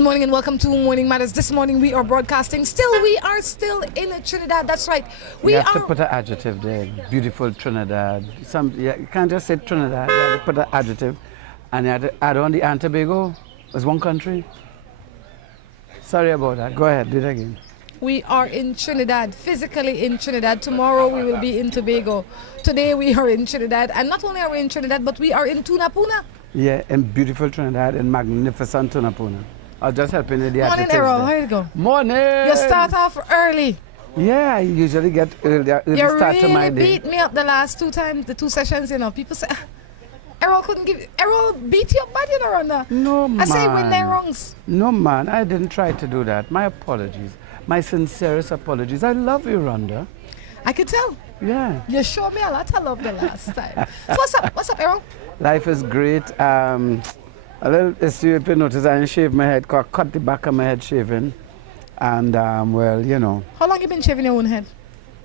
Good morning and welcome to Morning Matters. This morning we are broadcasting. We are still in Trinidad. That's right. You have to put an adjective there. Beautiful Trinidad. You can't just say Trinidad. You have to put an adjective. And you have to add on the Tobago as one country. Sorry about that. Go ahead, do it again. We are in Trinidad, physically in Trinidad. Tomorrow we will be in Tobago. Today we are in Trinidad. And not only are we in Trinidad, but we are in Tunapuna. Yeah, in beautiful Trinidad, in magnificent Tunapuna. I was just helping with the Morning, Errol. How you go? Morning. You start off early. Yeah, I usually get early start to my day. You really beat me up the last two times, the two sessions, you know. People say, Errol Errol beat you up bad, you know, Rhonda. No, man. I say win their wrongs. No, man, I didn't try to do that. My apologies. My sincerest apologies. I love you, Rhonda. I could tell. Yeah. You showed me a lot of love the last time. So what's up? What's up, Errol? Life is great. A little issue, if you notice, I didn't shave my head, cut the back of my head shaving. And, well, you know. How long you been shaving your own head?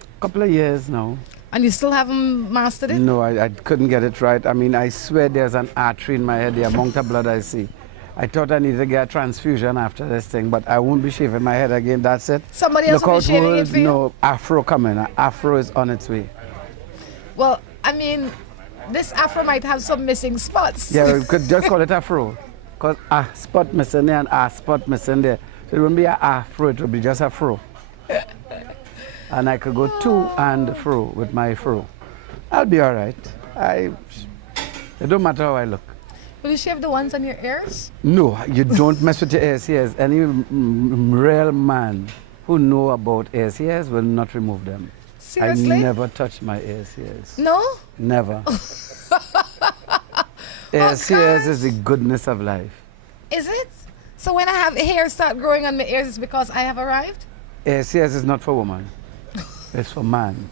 A couple of years now. And you still haven't mastered it? No, I couldn't get it right. I mean, I swear there's an artery in my head, the amount of blood I see. I thought I needed to get a transfusion after this thing, but I won't be shaving my head again, that's it. Somebody else will be shaving it for you? No, Afro coming. Afro is on its way. Well, I mean, this Afro might have some missing spots. Yeah, we could just call it Afro. Because a spot missing there and a spot missing there. So it wouldn't be an Afro, it would be just a fro. And I could go to and fro with my fro. I'll be all right. It don't matter how I look. Will you shave the ones on your ears? No, you don't mess with your ears. Yes, any real man who know about ears will not remove them. Seriously? I never touch my ears. No? Never. Ears is the goodness of life. Is it? So when I have hair start growing on my ears, it's because I have arrived? Ears is not for woman. It's for man.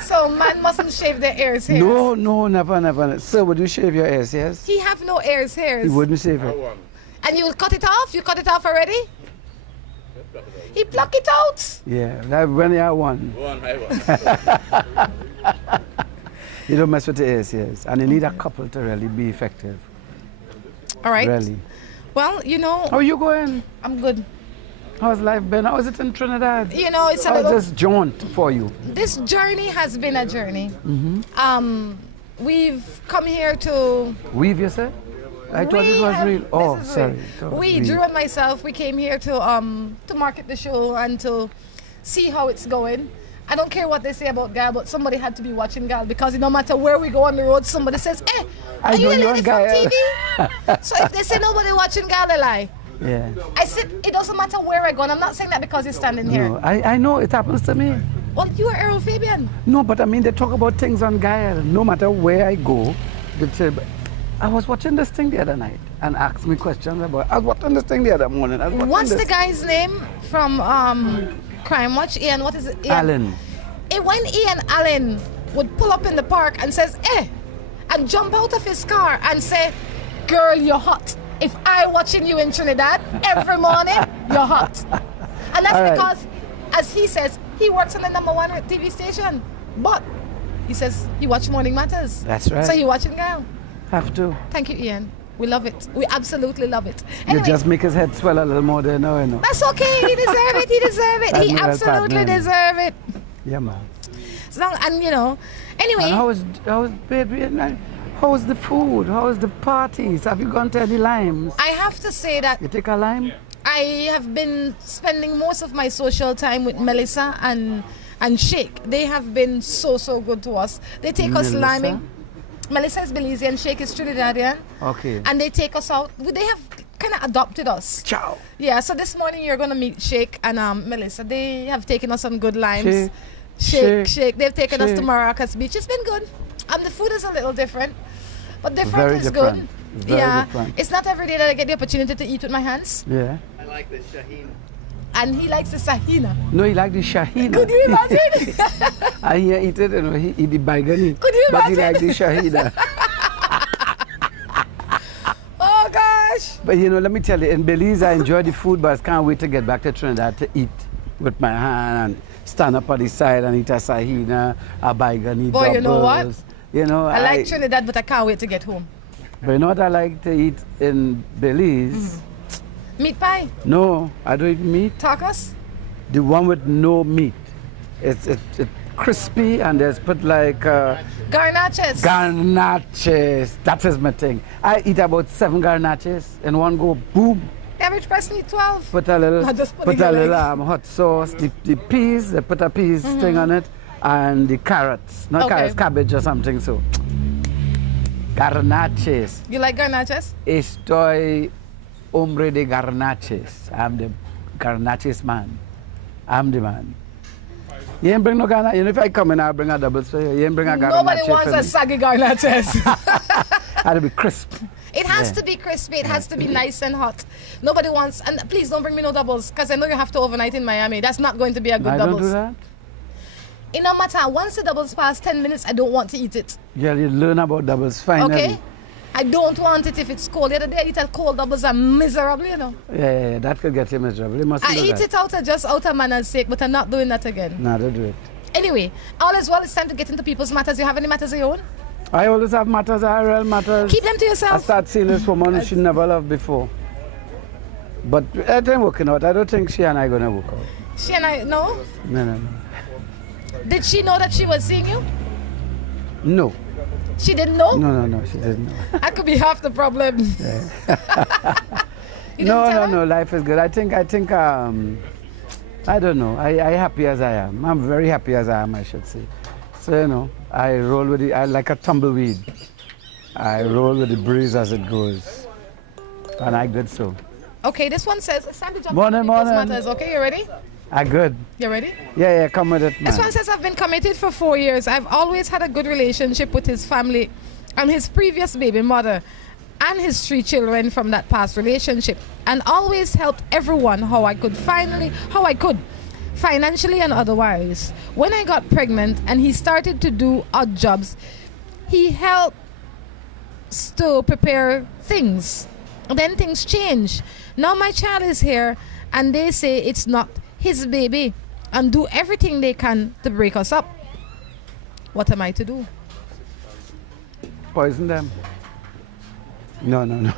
So man mustn't shave their ears hairs? No, never. Sir, would you shave your ears hairs? He have no ears hairs. He wouldn't shave it. And you will cut it off? You cut it off already? He pluck it out? Yeah, when you are one. You don't mess with the ears, and you need a couple to really be effective. All right. Really. Well, you know. How are you going? I'm good. How's life been? How is it in Trinidad? You know, it's a How's little... this jaunt for you? This journey has been a journey. Mm-hmm. We've come here to... We've, you said? I thought it was real. Oh, sorry. We, Drew and myself, we came here to market the show and to see how it's going. I don't care what they say about Gal, but somebody had to be watching Gal because no matter where we go on the road, somebody says, "Hey, are you a lady from TV?" So if they say nobody watching Gal, they lie. Yeah. I said, it doesn't matter where I go, and I'm not saying that because he's standing here. No, I know it happens to me. Well, you are Errol Fabien. No, but I mean, they talk about things on Gael. No matter where I go, they say, I was watching this thing the other night and asked me questions about I was watching this thing the other morning. What's the guy's name from Crime Watch? Ian, what is it? Ian. Allen. When Ian Allen would pull up in the park and says, and jump out of his car and say, "Girl, you're hot. If I watching you in Trinidad every morning, you're hot." And that's because, as he says, he works on the #1 TV station. But he says he watch Morning Matters. That's right. So he watching Gail. Have to. Thank you, Ian. We love it. We absolutely love it. Anyway, you just make his head swell a little more there now, you know. That's okay. He deserve it. He deserve it. He absolutely deserve it. Yeah, man. So, and you know, anyway. And how is baby? How is the food? How is the parties? Have you gone to any limes? I have to say that. You take a lime? I have been spending most of my social time with Melissa and Sheikh. They have been so good to us. They take us liming. Melissa is Belizean, Sheikh is Trinidadian. Okay. And they take us out. They have kind of adopted us. Ciao. Yeah, so this morning you're going to meet Sheikh and Melissa. They have taken us on good limes. Sheikh. They've taken us to Maracas Beach. It's been good. The food is a little different. But different is good. Very different. It's not every day that I get the opportunity to eat with my hands. Yeah. I like the Shahina. And he likes the Sahina. No, he liked the Shahina. Could you imagine? And he eat it and he eat the baigani. Could you imagine? But he liked the Shahina. Oh gosh. But you know, let me tell you, in Belize I enjoy the food, but I can't wait to get back to Trinidad to eat with my hand and stand up on the side and eat a Sahina, a baigani. Boy, doubles. you know what? You know, I like Trinidad, but I can't wait to get home. But you know what I like to eat in Belize? Meat pie? No, I don't eat meat. Tacos? The one with no meat. It's crispy and there's put like Garnaches? garnaches. That is my thing. I eat about 7 garnaches in one go. Boom. The average person eat 12. Put a little, Not just put putting a it little like- hot sauce, the peas, they put a peas thing on it, and the carrots. Not Okay. carrots, cabbage or something so. Garnaches. You like garnaches? Estoy hombre de garnaches. I'm the garnaches man. I'm the man. You ain't bring no garnache. You know, if I come in, I'll bring a double for you. You ain't bring a garnache Nobody wants for a me. saggy garnaches. That'll be crisp. It has Yeah. to be crispy. It has to be nice and hot. Nobody wants, and please don't bring me no doubles, because I know you have to overnight in Miami. That's not going to be a good I doubles. don't do that. It no matter. Once the doubles pass 10 minutes, I don't want to eat it. Yeah, you learn about doubles finally. Okay? I don't want it if it's cold. The other day I eat a cold doubles. I'm miserable, you know. Yeah, that could get you miserable. You mustn't I do eat that. it out of manners sake, but I'm not doing that again. No, don't do it. Anyway, all is well. It's time to get into people's matters. You have any matters of your own? I always have matters, Errol matters. Keep them to I yourself. start seeing this woman she never loved before. But it ain't working out. I don't think she and I gonna work out. She and I, no? No. Did she know that she was seeing you? No. She didn't know? No, she didn't know. That could be half the problem. You didn't tell her? No, life is good. I think, I don't know. I happy as I am. I'm very happy as I am, I should say. So, you know, I roll with it. I like a tumbleweed. I roll with the breeze as it goes. And I good so. Okay, this one says, it's time to jump Morning, into people's morning. matters. Okay, you ready? I good. You ready? Yeah, come with it, man. This one says, I've been committed for 4 years. I've always had a good relationship with his family and his previous baby mother and his 3 children from that past relationship, and always helped everyone how I could, financially and otherwise. When I got pregnant and he started to do odd jobs, he helped to prepare things. Then things change. Now my child is here and they say it's not his baby and do everything they can to break us up. What am I to do? Poison them. No.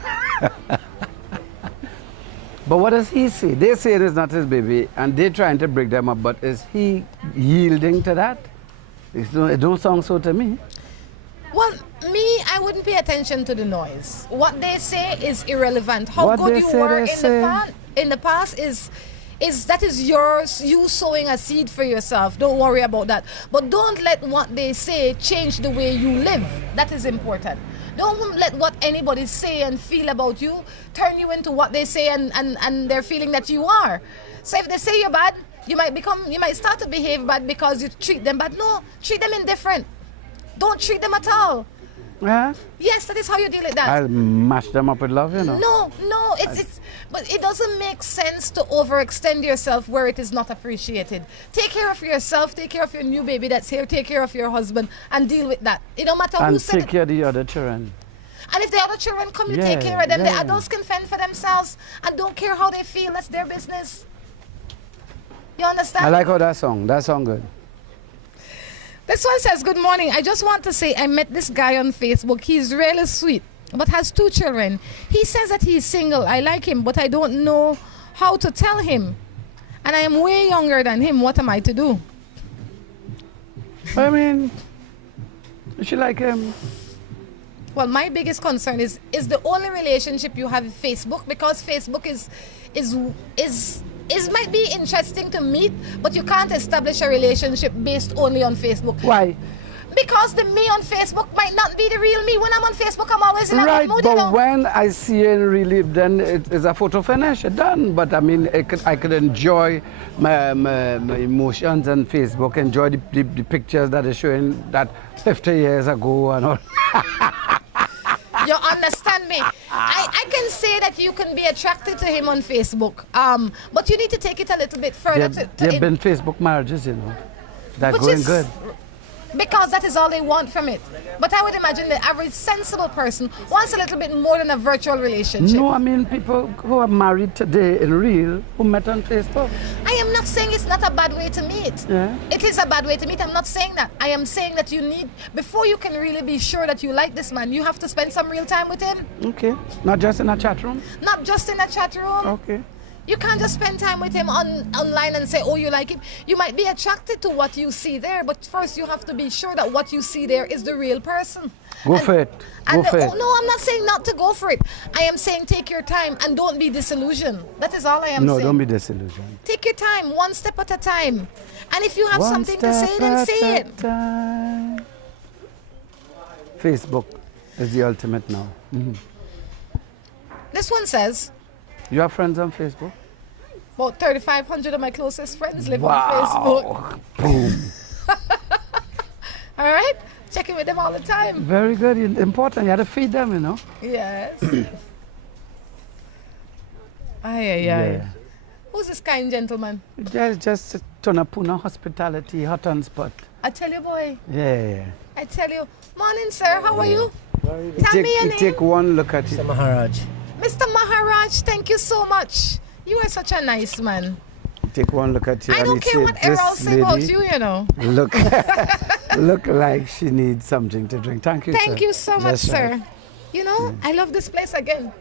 But what does he say? They say it is not his baby and they're trying to break them up, but is he yielding to that? It don't sound so to me. Well, me, I wouldn't pay attention to the noise. What they say is irrelevant. How What good they you say, were they in the past is that is yours, you sowing a seed for yourself. Don't worry about that. But don't let what they say change the way you live. That is important. Don't let what anybody say and feel about you turn you into what they say and they're feeling that you are. So if they say you're bad, you might start to behave bad because you treat them bad. No, treat them indifferent. Don't treat them at all. Yeah? Yes, that is how you deal with that. I'll mash them up with love, you know. No, but it doesn't make sense to overextend yourself where it is not appreciated. Take care of yourself, take care of your new baby that's here, take care of your husband, and deal with that. It don't matter who And said take it. care of the other children. And if the other children come, you Yeah, take care of them. The yeah. adults can fend for themselves and don't care how they feel. That's their business. You understand? I like how that song good. This one says, good morning. I just want to say I met this guy on Facebook. He's really sweet, but has 2 children. He says that he's single. I like him, but I don't know how to tell him. And I am way younger than him. What am I to do? I mean, she like him. Well, my biggest concern is the only relationship you have Facebook, because Facebook is might be interesting to meet, but you can't establish a relationship based only on Facebook. Why? Because the me on Facebook might not be the real me. When I'm on Facebook, I'm always in a Right, good mood, you know. but when I see you in real life, then it is a photo finish, done. But I mean, I could enjoy my emotions on Facebook, enjoy the pictures that are showing that 50 years ago and all. You understand me? I can say that you can be attracted to him on Facebook, but you need to take it a little bit further. There have been Facebook marriages, you know, that Which going is- good. Because that is all they want from it. But I would imagine the average sensible person wants a little bit more than a virtual relationship. No, I mean people who are married today in real who met on Facebook. I am not saying it's not a bad way to meet. Yeah. It is a bad way to meet. I'm not saying that. I am saying that you need, before you can really be sure that you like this man, you have to spend some real time with him. Okay. Not just in a chat room? Not just in a chat room. Okay. You can't just spend time with him online and say, oh, you like him. You might be attracted to what you see there, but first you have to be sure that what you see there is the real person. Go for it. Go for it. Oh, no, I'm not saying not to go for it. I am saying take your time and don't be disillusioned. That is all I am saying. No, don't be disillusioned. Take your time, one step at a time. And if you have something to say, then say it. Time. Facebook is the ultimate now. This one says, you have friends on Facebook? about 3,500 of my closest friends live on Wow. Facebook. Boom. All right? Checking with them all the time. Very good. Important. You have to feed them, you know. Yes. Yeah. Who's this kind gentleman? Just Tonapuna hospitality, hot on spot. I tell you, boy. Yeah. I tell you. Morning, sir. How are you? You Tell me your name. take one look at it. Mr. Maharaj. Mr. Maharaj, thank you so much. You are such a nice man. Take one look at you. I and don't you care say, what Errol "This say about lady you, you know. Look like she needs something to drink. Thank you, sir. Thank you so much, That's right. sir. You know, I love this place again.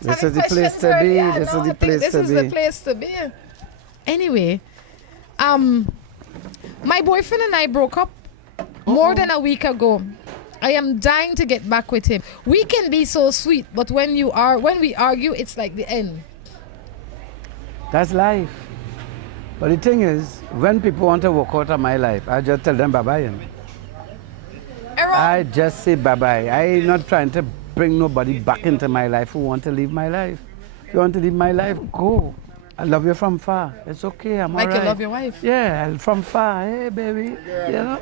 This Having is the place questions to early, be. yeah, This no, is the I think place this to is be. the place to be. Anyway, my boyfriend and I broke up more than a week ago. I am dying to get back with him. We can be so sweet, but when we argue, it's like the end. That's life. But the thing is, when people want to walk out of my life, I just tell them bye-bye. You know. Errol, I just say bye-bye. I'm not trying to bring nobody back into my life who want to leave my life. If you want to leave my life, go. I love you from far. It's okay, I'm all like right. you love your wife. Yeah, from far. Hey, baby. You know?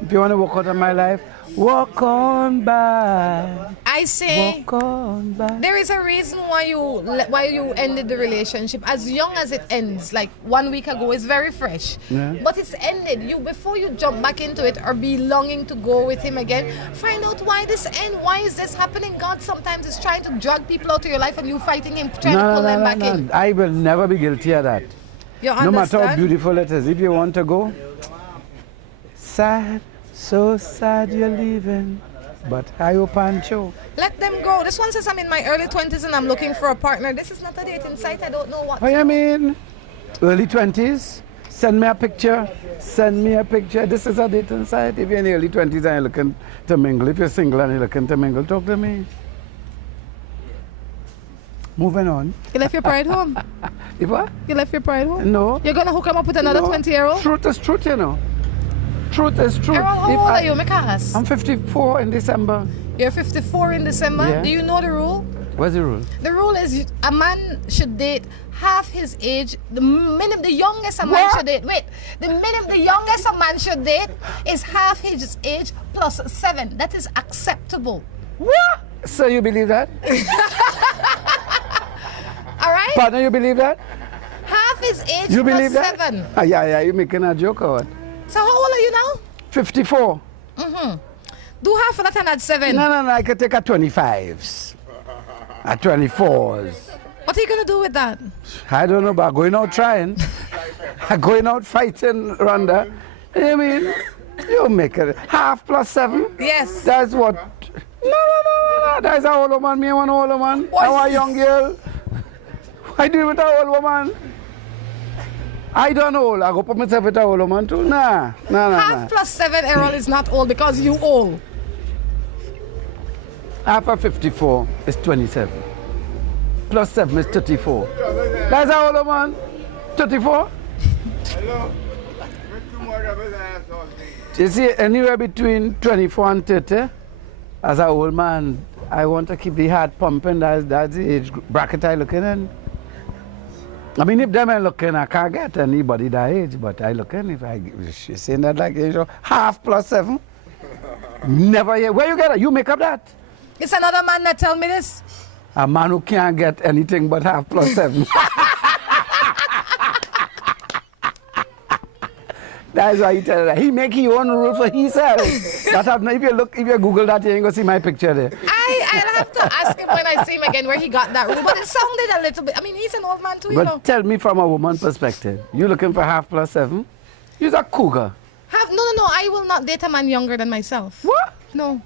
If you want to walk out of my life, walk on by. I say Walk on by. there is a reason why you ended the relationship. As young as it ends, like 1 week ago, it's very fresh. Yeah. But it's ended. Before you jump back into it or be longing to go with him again, find out why this end. Why is this happening? God sometimes is trying to drag people out of your life and you fighting him, trying to pull them back in. I will never be guilty of that. You No matter how understand? beautiful it is, if you want to go, sad, so sad you're leaving, but I hope Pancho. Let them go. This one says I'm in my early 20s and I'm looking for a partner. This is not a dating site. I don't know what. What you mean? Early 20s? Send me a picture. Send me a picture. This is a dating site. If you're in the early 20s and you're looking to mingle, if you're single and you're looking to mingle, talk to me. Moving on. You left your pride home. If what? You left your pride home. No. You're gonna hook him up with another No. 20-year-old. Truth is truth, you know. Truth is truth. Errol, how If old I- are you, Mikas? I'm 54 in December. You're 54 in December. Yeah. Do you know the rule? What's the rule? The rule is a man should date half his age. The youngest a man What? should date. Wait, the youngest a man should date is half his age plus 7. That is acceptable. What? So you believe that? All right. Partner, you believe that? Half his age You plus believe that? 7. Ah, yeah, you're making a joke or what? So how old are you now? 54. Do half of that and add 7. No, I could take a 25s. A 24s. What are you gonna do with that? I don't know, but going out trying. Going out fighting, Rhonda. I mean, you make it. Half plus 7? Yes. That's what? No. That's a old woman. Me want an old woman. What? I want a young girl. I deal with an old woman. I don't know. I go put myself with an old woman too. Nah. Half plus 7, Errol, is not old because you old. Half of 54 is 27. Plus 7 is 34. That's an old woman. 34? You see, anywhere between 24 and 30, as an old man, I want to keep the heart pumping. That's the age bracket I looking in. I mean, if them ain't looking, I can't get anybody that age, but I looking. If she's saying that like, you know, half plus 7. Never hear. Where you get it? You make up that. It's another man that tell me this. A man who can't get anything but half plus 7. That's why he tell that. He make his own rule for himself. That have no, if you Google that, you ain't gonna see my picture there. I'll have to ask him when I see him again where he got that rule. But it sounded a little bit. I mean, he's an old man too, you know. But tell me from a woman perspective. You looking for 7+7? You're a cougar. No. I will not date a man younger than myself. What? No.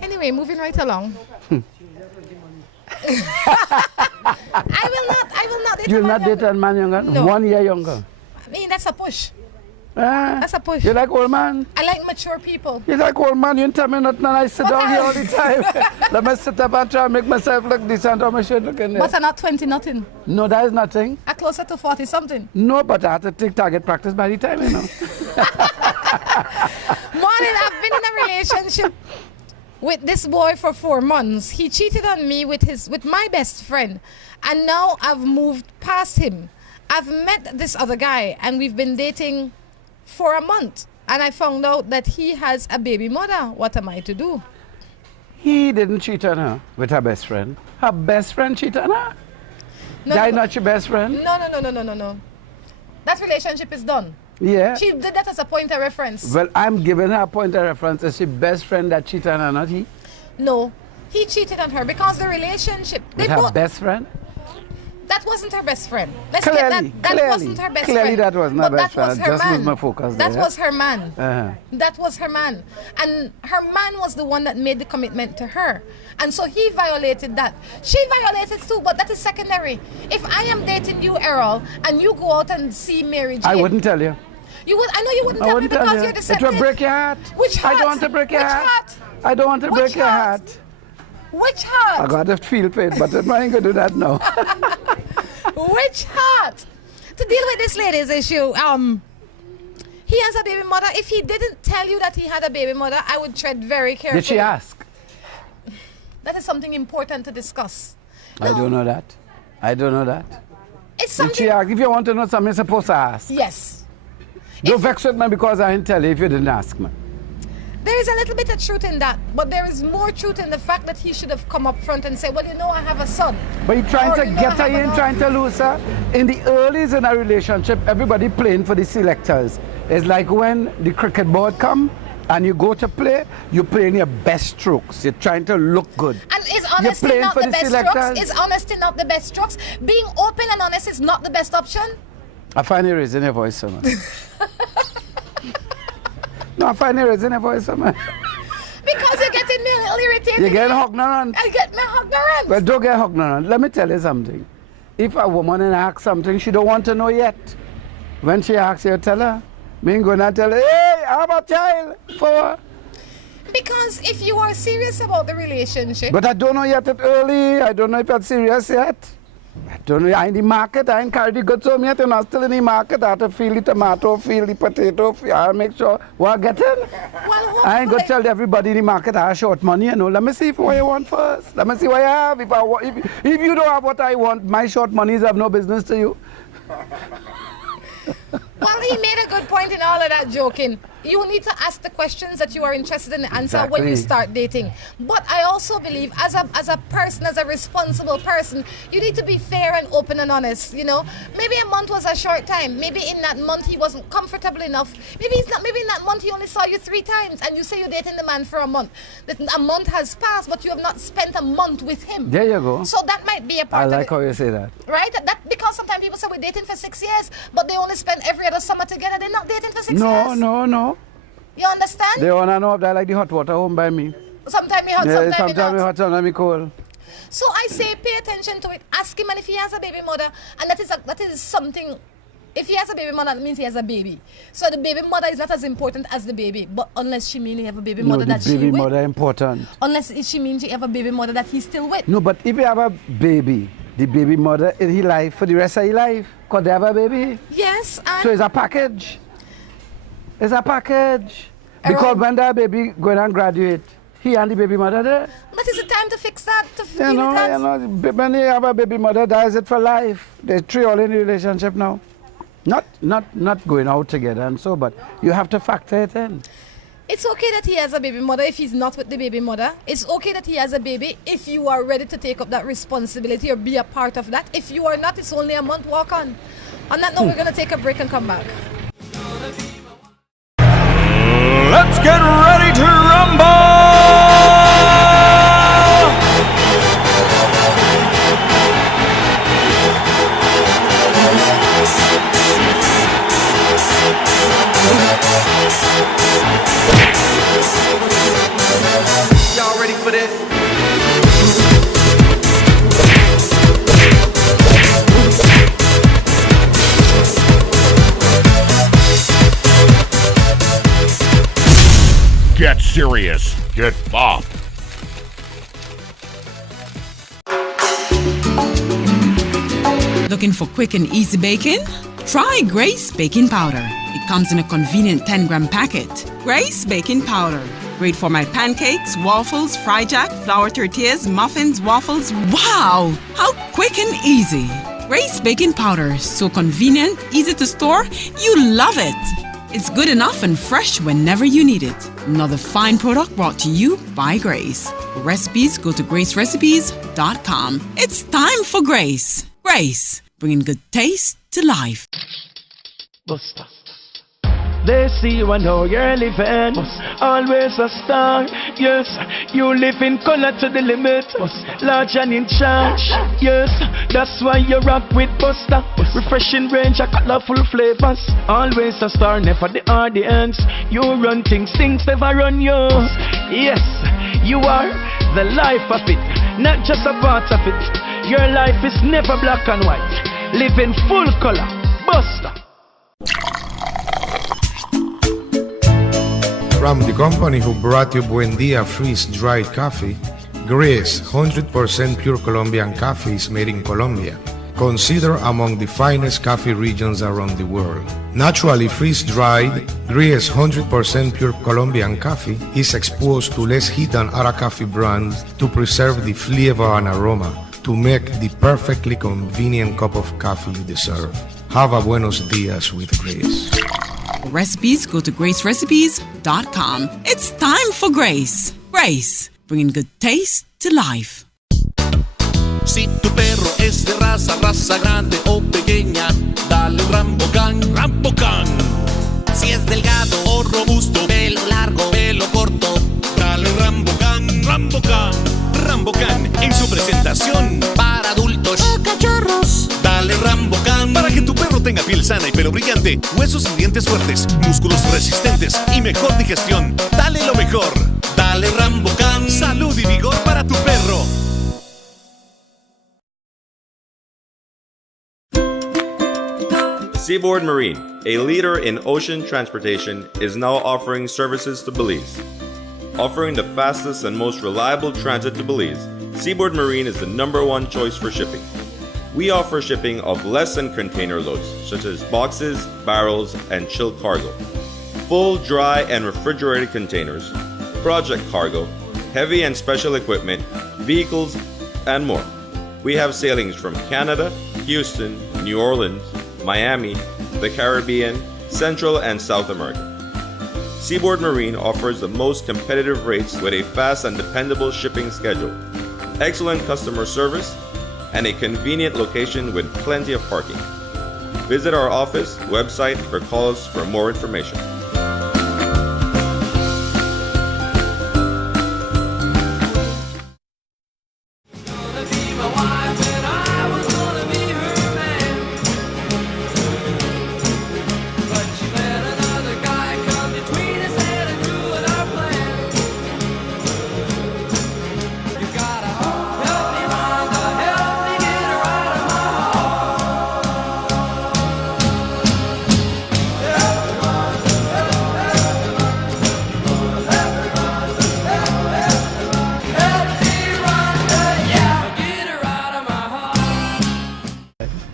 Anyway, moving right along. I will not date You'll a man not date younger. a man younger? No. 1 year younger? I mean, that's a push. Ah, That's a push. You like old man? I like mature people. You like old man? You tell me nothing and I sit But down here all the time. Let me sit up and try and make myself look decent or my shit look in there. But I'm not 20 nothing. No, that is nothing. I'm closer to 40 something. No, but I have to take target practice by the time, you know. Morning, I've been in a relationship with this boy for 4 months. He cheated on me with my best friend. And now I've moved past him. I've met this other guy and we've been dating for a month. And I found out that he has a baby mother. What am I to do? He didn't cheat on her with her best friend. Her best friend cheated on her? That not your best friend? No. That relationship is done. Yeah. She did that as a point of reference. Well, I'm giving her a point of reference. Is she best friend that cheated on her, not he? No, he cheated on her because the relationship... With her best friend? That wasn't her best friend. Let's Clearly, get that wasn't her best clearly friend. that was not But best that was friend. her Just man. lose my focus That there. was her man. Uh-huh. That was her man. And her man was the one that made the commitment to her. And so he violated that. She violated too, but that is secondary. If I am dating you, Errol, and you go out and see Mary Jane... I wouldn't tell you. You would, I know you wouldn't tell me because you're deceptive. It will break your heart. Which heart? I don't want to break your Which heart. heart? I don't want to break your heart. Which heart? I got to feel pain, but I'm not going to do that now. Which heart? To deal with this lady's issue, he has a baby mother. If he didn't tell you that he had a baby mother, I would tread very carefully. Did she ask? That is something important to discuss. I don't know that. I don't know that. It's something... Did she ask? If you want to know something, you're supposed to ask. Yes. Don't vex with me because I didn't tell you if you didn't ask me. There is a little bit of truth in that, but there is more truth in the fact that he should have come up front and said, well, you know, I have a son. But you're trying Or, to you know, get her I have in, a trying to lose her. In the earlies in a relationship, everybody playing for the selectors. It's like when the cricket board come and you go to play, you're playing your best strokes. You're trying to look good. And is honesty not the best strokes? Is honesty not the best strokes? Being open and honest is not the best option? I find you raising your voice so much. No, I find you raising your voice so much. Because you're getting me a little irritated. You're getting ignorant. I get me ignorant. Well, don't get ignorant. Let me tell you something. If a woman asks something she don't want to know yet, when she asks you, tell her. Me ain't gonna tell her, hey, I have a child for. Because if you are serious about the relationship... But I don't know yet at early. I don't know if it's serious yet. I don't know. I'm in the market. I ain't carried the goods home yet. And I'm still in the market. I have to feel the tomato, feel the potato. I make sure what I get in. Well, I ain't gonna tell everybody in the market I have short money. You know. Let me see what you want first. Let me see what you have. If you don't have what I want, my short monies have no business to you. Well, he made a good point in all of that joking. You need to ask the questions that you are interested in the answer when you start dating. But I also believe as a person, as a responsible person, you need to be fair and open and honest, you know. Maybe a month was a short time. Maybe in that month he wasn't comfortable enough. Maybe in that month he only saw you 3 times and you say you're dating the man for a month. That a month has passed, but you have not spent a month with him. There you go. So that might be a part of it. I like how you say that. Right? Because sometimes people say we're dating for 6 years, but they only spend every other summer together. They're not dating for 6 years. No. You understand? They want to know if they like the hot water home by me. Sometimes me hot, sometimes me hot, sometimes me cold. So I say pay attention to it. Ask him, and if he has a baby mother, and that is something. If he has a baby mother, that means he has a baby. So the baby mother is not as important as the baby. But unless she means he have a baby mother that she with. No, the baby mother important. Unless she means she have a baby mother that he's still with. No, but if you have a baby, the baby mother in his life for the rest of his life, could they have a baby? Yes. And so it's a package. It's a package. Because when that baby going and graduate, he and the baby mother there. But is it time to fix that? You know, when you have a baby mother, that is it for life. They're 3 all in the relationship now. Not going out together and so, but you have to factor it in. It's okay that he has a baby mother if he's not with the baby mother. It's okay that he has a baby if you are ready to take up that responsibility or be a part of that. If you are not, it's only a month, walk on. On that note, we're going to take a break and come back. get ready to rumble! Y'all ready for this? Get serious. Get bop. Looking for quick and easy baking? Try Grace Baking Powder. It comes in a convenient 10-gram packet. Grace Baking Powder. Great for my pancakes, waffles, fry jack, flour tortillas, muffins, waffles. Wow! How quick and easy. Grace Baking Powder. So convenient, easy to store. You love it. It's good enough and fresh whenever you need it. Another fine product brought to you by Grace. For recipes, go to gracerecipes.com. It's time for Grace. Grace, bringing good taste to life. Buster. They see you and know you're living. Always a star. Yes, you live in color to the limit. Large and in charge. Yes, that's why you rock with Buster. Refreshing range of colorful flavors. Always a star, never the audience. You run things never run you. Yes, you are the life of it, not just a part of it. Your life is never black and white. Live in full color. Buster. From the company who brought you Buendia freeze-dried coffee, Grace 100% pure Colombian coffee is made in Colombia, considered among the finest coffee regions around the world. Naturally freeze-dried, Grace 100% pure Colombian coffee is exposed to less heat than other coffee brands to preserve the flavor and aroma to make the perfectly convenient cup of coffee you deserve. Have a buenos dias with Grace. For recipes, go to gracerecipes.com. It's time for Grace. Grace, bringing good taste to life. Si tu perro es de raza grande o pequeña, dale Rambocan, Rambocan. Si es delgado o robusto, pelo largo, pelo corto, dale Rambocan, Rambocan. Rambocan en su presentación para adultos o cachorros. Dale Rambocan para que tu perro tenga piel sana y pelo brillante, huesos y dientes fuertes, músculos resistentes y mejor digestión. Dale lo mejor. Dale Rambocan. Salud y vigor para tu perro. Seaboard Marine, a leader in ocean transportation, is now offering services to Belize. Offering the fastest and most reliable transit to Belize, Seaboard Marine is the #1 choice for shipping. We offer shipping of less than container loads, such as boxes, barrels, and chilled cargo, full, dry, and refrigerated containers, project cargo, heavy and special equipment, vehicles, and more. We have sailings from Canada, Houston, New Orleans, Miami, the Caribbean, Central and South America. Seaboard Marine offers the most competitive rates with a fast and dependable shipping schedule, excellent customer service, and a convenient location with plenty of parking. Visit our office, website, or call us for more information.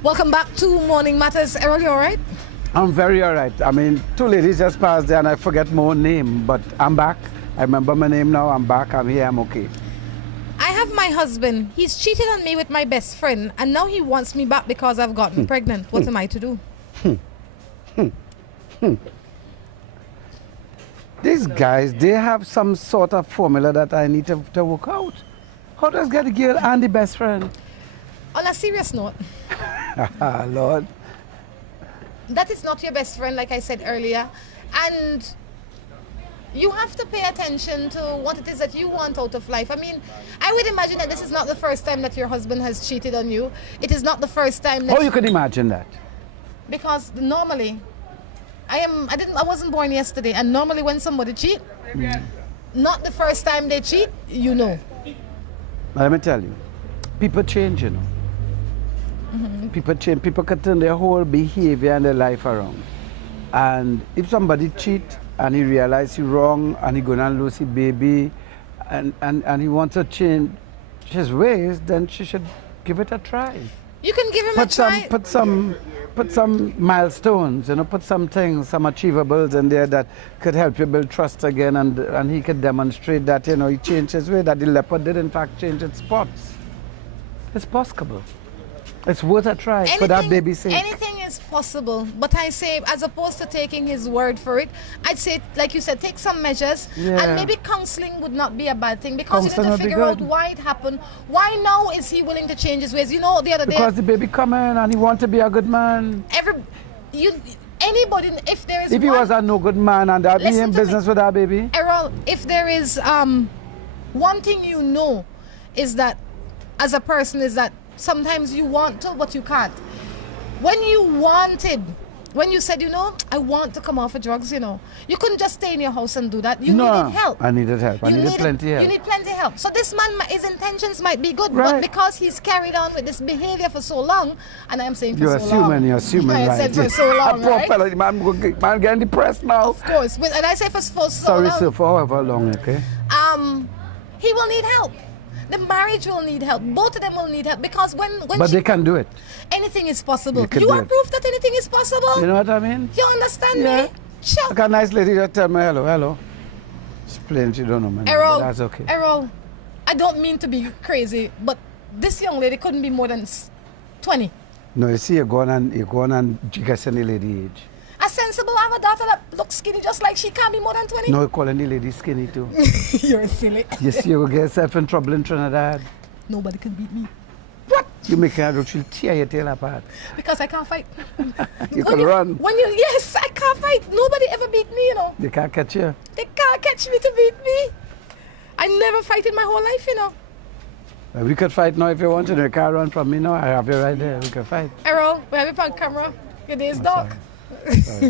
Welcome back to Morning Matters. Errol, you all right? I'm very all right. I mean, two ladies just passed there and I forget my name, but I'm back. I remember my name now. I'm back. I'm here. I'm okay. I have my husband. He's cheated on me with my best friend, and now he wants me back because I've gotten pregnant. What am I to do? These guys, they have some sort of formula that I need to work out. How does get the girl and the best friend? On a serious note, Lord. that is not your best friend, like I said earlier. And you have to pay attention to what it is that you want out of life. I mean, I would imagine that this is not the first time that your husband has cheated on you. It is not the first time that... Oh, you could imagine that. Because normally, I wasn't born yesterday, and normally when somebody cheat, not the first time they cheat, you know. Let me tell you, people change, you know. People change. People can turn their whole behavior and their life around. And if somebody cheat and he realize he's wrong and he gonna lose his baby and he wants to change his ways, then she should give it a try. You can give him a try. Put some milestones, you know, put some things, some achievables in there that could help you build trust again, and he could demonstrate that, you know, he changed his way, that the leopard did in fact change its spots. It's possible. It's worth a try for that baby's sake. Anything is possible, but I say, as opposed to taking his word for it, I'd say, like you said, take some measures, and maybe counseling would not be a bad thing, because you need to figure out why it happened. Why now is he willing to change his ways? You know, the other day... Because the baby coming and he wants to be a good man. Anybody, if there is If he was a no good man and that be in business with that baby? Errol, if there is one thing you know is that, as a person, is that sometimes you want to, but you can't. When you said, you know, I want to come off of drugs, you know, you couldn't just stay in your house and do that. You needed help. I needed help. I needed plenty help. You need plenty help. So this man, his intentions might be good, but because he's carried on with this behavior for so long, and I'm saying for so long. You're assuming, I said for so long, right? Poor fella, man getting depressed now. Of course. And I say for so long. Sorry, sir, for however long, okay? He will need help. The marriage will need help. Both of them will need help, because when but they can do it. Anything is possible. You are proof that anything is possible. You know what I mean? You understand me? Sure. Like a nice lady just tell me hello. She's plain, she don't know my name, Errol, but that's okay. Errol, I don't mean to be crazy, but this young lady couldn't be more than 20. No, you see, you're going and guessing the lady age. A sensible, I have a daughter that looks skinny just like she can't be more than 20. No, you're calling the lady skinny too. You're silly. You see, you will get yourself in trouble in Trinidad. Nobody can beat me. What? You make her look, she'll tear your tail apart. Because I can't fight. You can run. Yes, I can't fight. Nobody ever beat me, you know. They can't catch you. They can't catch me to beat me. I never fight in my whole life, you know. We could fight now if you want to. You can't run from me now. I have you right there. We can fight. Errol, we have you on camera. Your day is dark.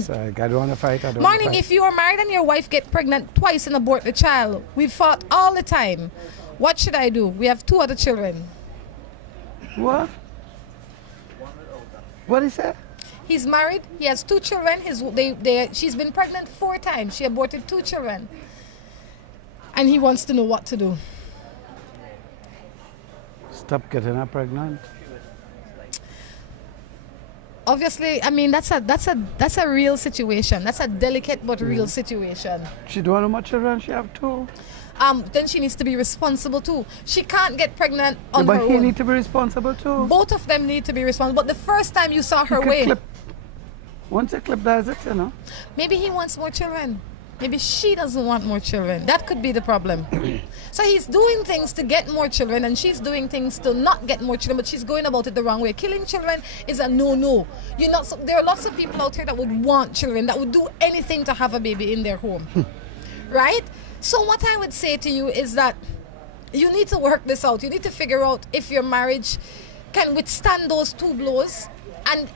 Sorry. I don't want to fight. Morning, if you are married and your wife get pregnant twice and abort the child, we fought all the time. What should I do? We have 2 other children. What? What is that? He's married. He has 2 children. She's been pregnant 4 times. She aborted 2 children. And he wants to know what to do. Stop getting her pregnant. Obviously, I mean, that's a real situation. That's a delicate but real situation. She don't want much children. She have 2. Then she needs to be responsible too. She can't get pregnant on her own. But he need to be responsible too. Both of them need to be responsible. But the first time you saw her way, once you clip, that's it, you know. Maybe he wants more children. Maybe she doesn't want more children. That could be the problem. So he's doing things to get more children, and she's doing things to not get more children, but she's going about it the wrong way. Killing children is a no-no. There are lots of people out here that would want children, that would do anything to have a baby in their home. Right? So what I would say to you is that you need to work this out. You need to figure out if your marriage can withstand those 2 blows, and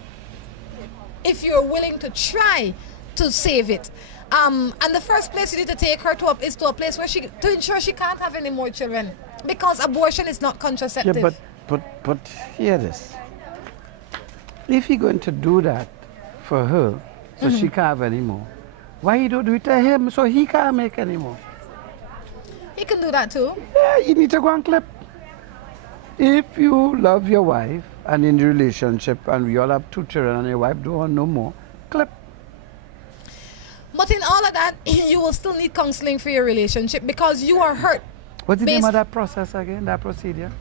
if you're willing to try to save it. And the first place you need to take her is to a place where to ensure she can't have any more children, because abortion is not contraceptive. Yeah, but hear this. If you're going to do that for her, so she can't have any more, why you don't do it to him so he can't make any more? He can do that too. Yeah, you need to go and clip. If you love your wife and in the relationship and you all have 2 children and your wife don't want no more, clip. But in all of that, you will still need counseling for your relationship, because you are hurt. What's the name of that process again, that procedure?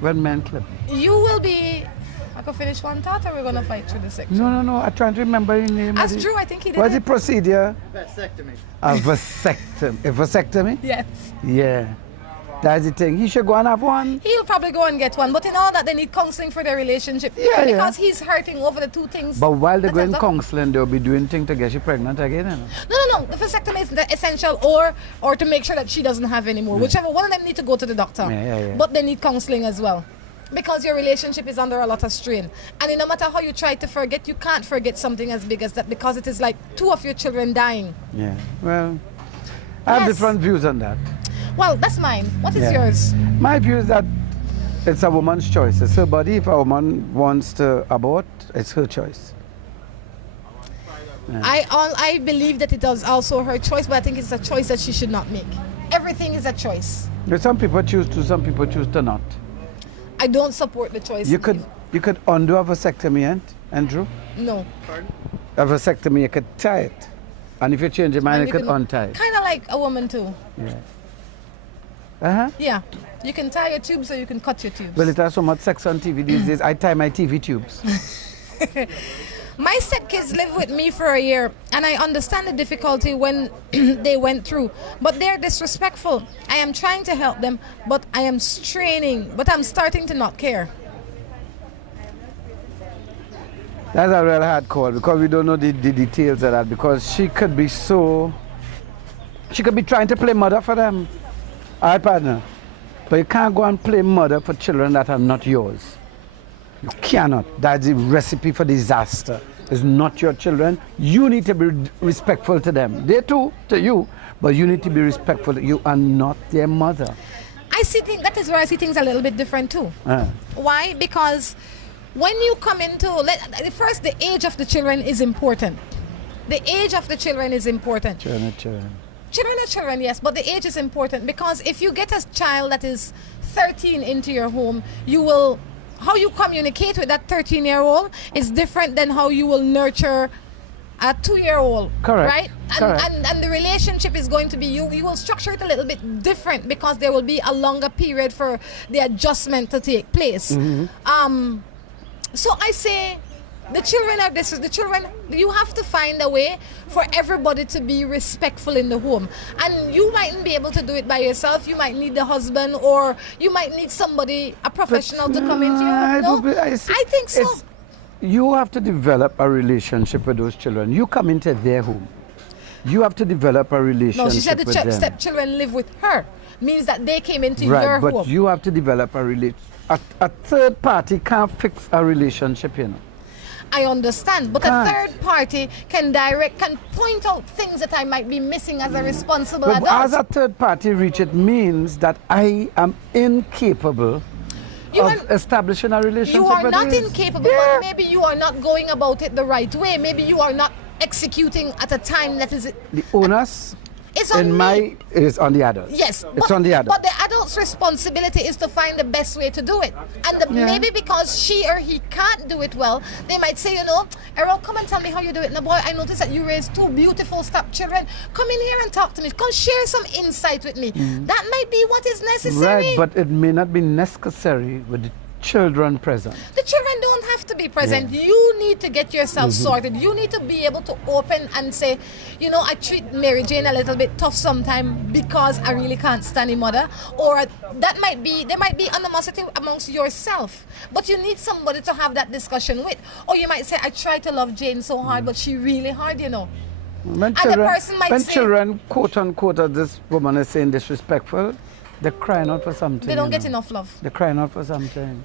When men clip. You will be... I could finish one thought, or we're going to fight through the section? No. I'm trying to remember your name. Ask Drew, I think he did. What's the procedure? Vasectomy. A vasectomy. A vasectomy? Yes. Yeah. That's the thing. He should go and have one. He'll probably go and get one, but in all that, they need counseling for their relationship. Yeah, because he's hurting over the two things. But while they're going up. counseling, they'll be doing things to get you pregnant again. You know? No. The vasectomy is essential, or to make sure that she doesn't have any more. Whichever one of them need to go to the doctor. Yeah. But they need counseling as well. Because your relationship is under a lot of strain. And no matter how you try to forget, you can't forget something as big as that, because it is like 2 of your children dying. Yeah. Well, I have different views on that. Well, that's mine. What is yours? My view is that it's a woman's choice. It's her body. If a woman wants to abort, it's her choice. Yeah. I believe that it is also her choice, but I think it's a choice that she should not make. Everything is a choice. Some people choose to, some people choose to not. I don't support the choice. You could undo a vasectomy, Andrew? No. A vasectomy, you could tie it. And if you change your mind, you could untie it. Kind of like a woman too. Yeah. Uh-huh. Yeah. You can tie your tubes or you can cut your tubes. Well, it has so much sex on TV these days. I tie my TV tubes. My stepkids live with me for a year, and I understand the difficulty when they went through. But they're disrespectful. I am trying to help them, but I am straining. But I'm starting to not care. That's a real hard call, because we don't know the details of that, because she could be trying to play mother for them. All right, partner? But you can't go and play mother for children that are not yours. You cannot. That's the recipe for disaster. It's not your children. You need to be respectful to them. They too, to you, but you need to be respectful. You are not their mother. I see things, that is where I see things a little bit different too. Why? Because when you come into, first, the age of the children is important. The age of the children is important. Children are children, yes, but the age is important, because if you get a child that is 13 into your home, how you communicate with that 13-year-old is different than how you will nurture a 2-year-old. Correct. Right? And the relationship is going to be, you will structure it a little bit different, because there will be a longer period for the adjustment to take place. Mm-hmm. So I say, the children, you have to find a way for everybody to be respectful in the home. And you mightn't be able to do it by yourself. You might need the husband, or you might need somebody, a professional, to come into your home. No? I think so. You have to develop a relationship with those children. You come into their home. You have to develop a relationship with them. No, she said the stepchildren live with her. Means that they came into your home. Right, but you have to develop a relationship. A third party can't fix a relationship, you know. I understand, but a third party can point out things that I might be missing as a responsible adult. As a third party reach, it means that I am incapable of establishing a relationship. You are not incapable, but maybe you are not going about it the right way. Maybe you are not executing at a time that is... The onus is on me. Is on the adult. Yes. It's on the adult. But the adult's responsibility is to find the best way to do it. And maybe because she or he can't do it well, they might say, Errol, come and tell me how you do it. Now, boy, I noticed that you raised 2 beautiful stepchildren. Come in here and talk to me. Come share some insight with me. That might be what is necessary. Right, but it may not be necessary with the children present. The children don't have to be present. You need to get yourself sorted. You need to be able to open and say, I treat Mary Jane a little bit tough sometimes because I really can't stand him, mother. Or there might be animosity amongst yourself, but you need somebody to have that discussion with. Or you might say, I try to love Jane so hard, but she really hard, When children, quote unquote, as this woman is saying, disrespectful, they're crying out for something. They don't get enough love. They're crying out for something.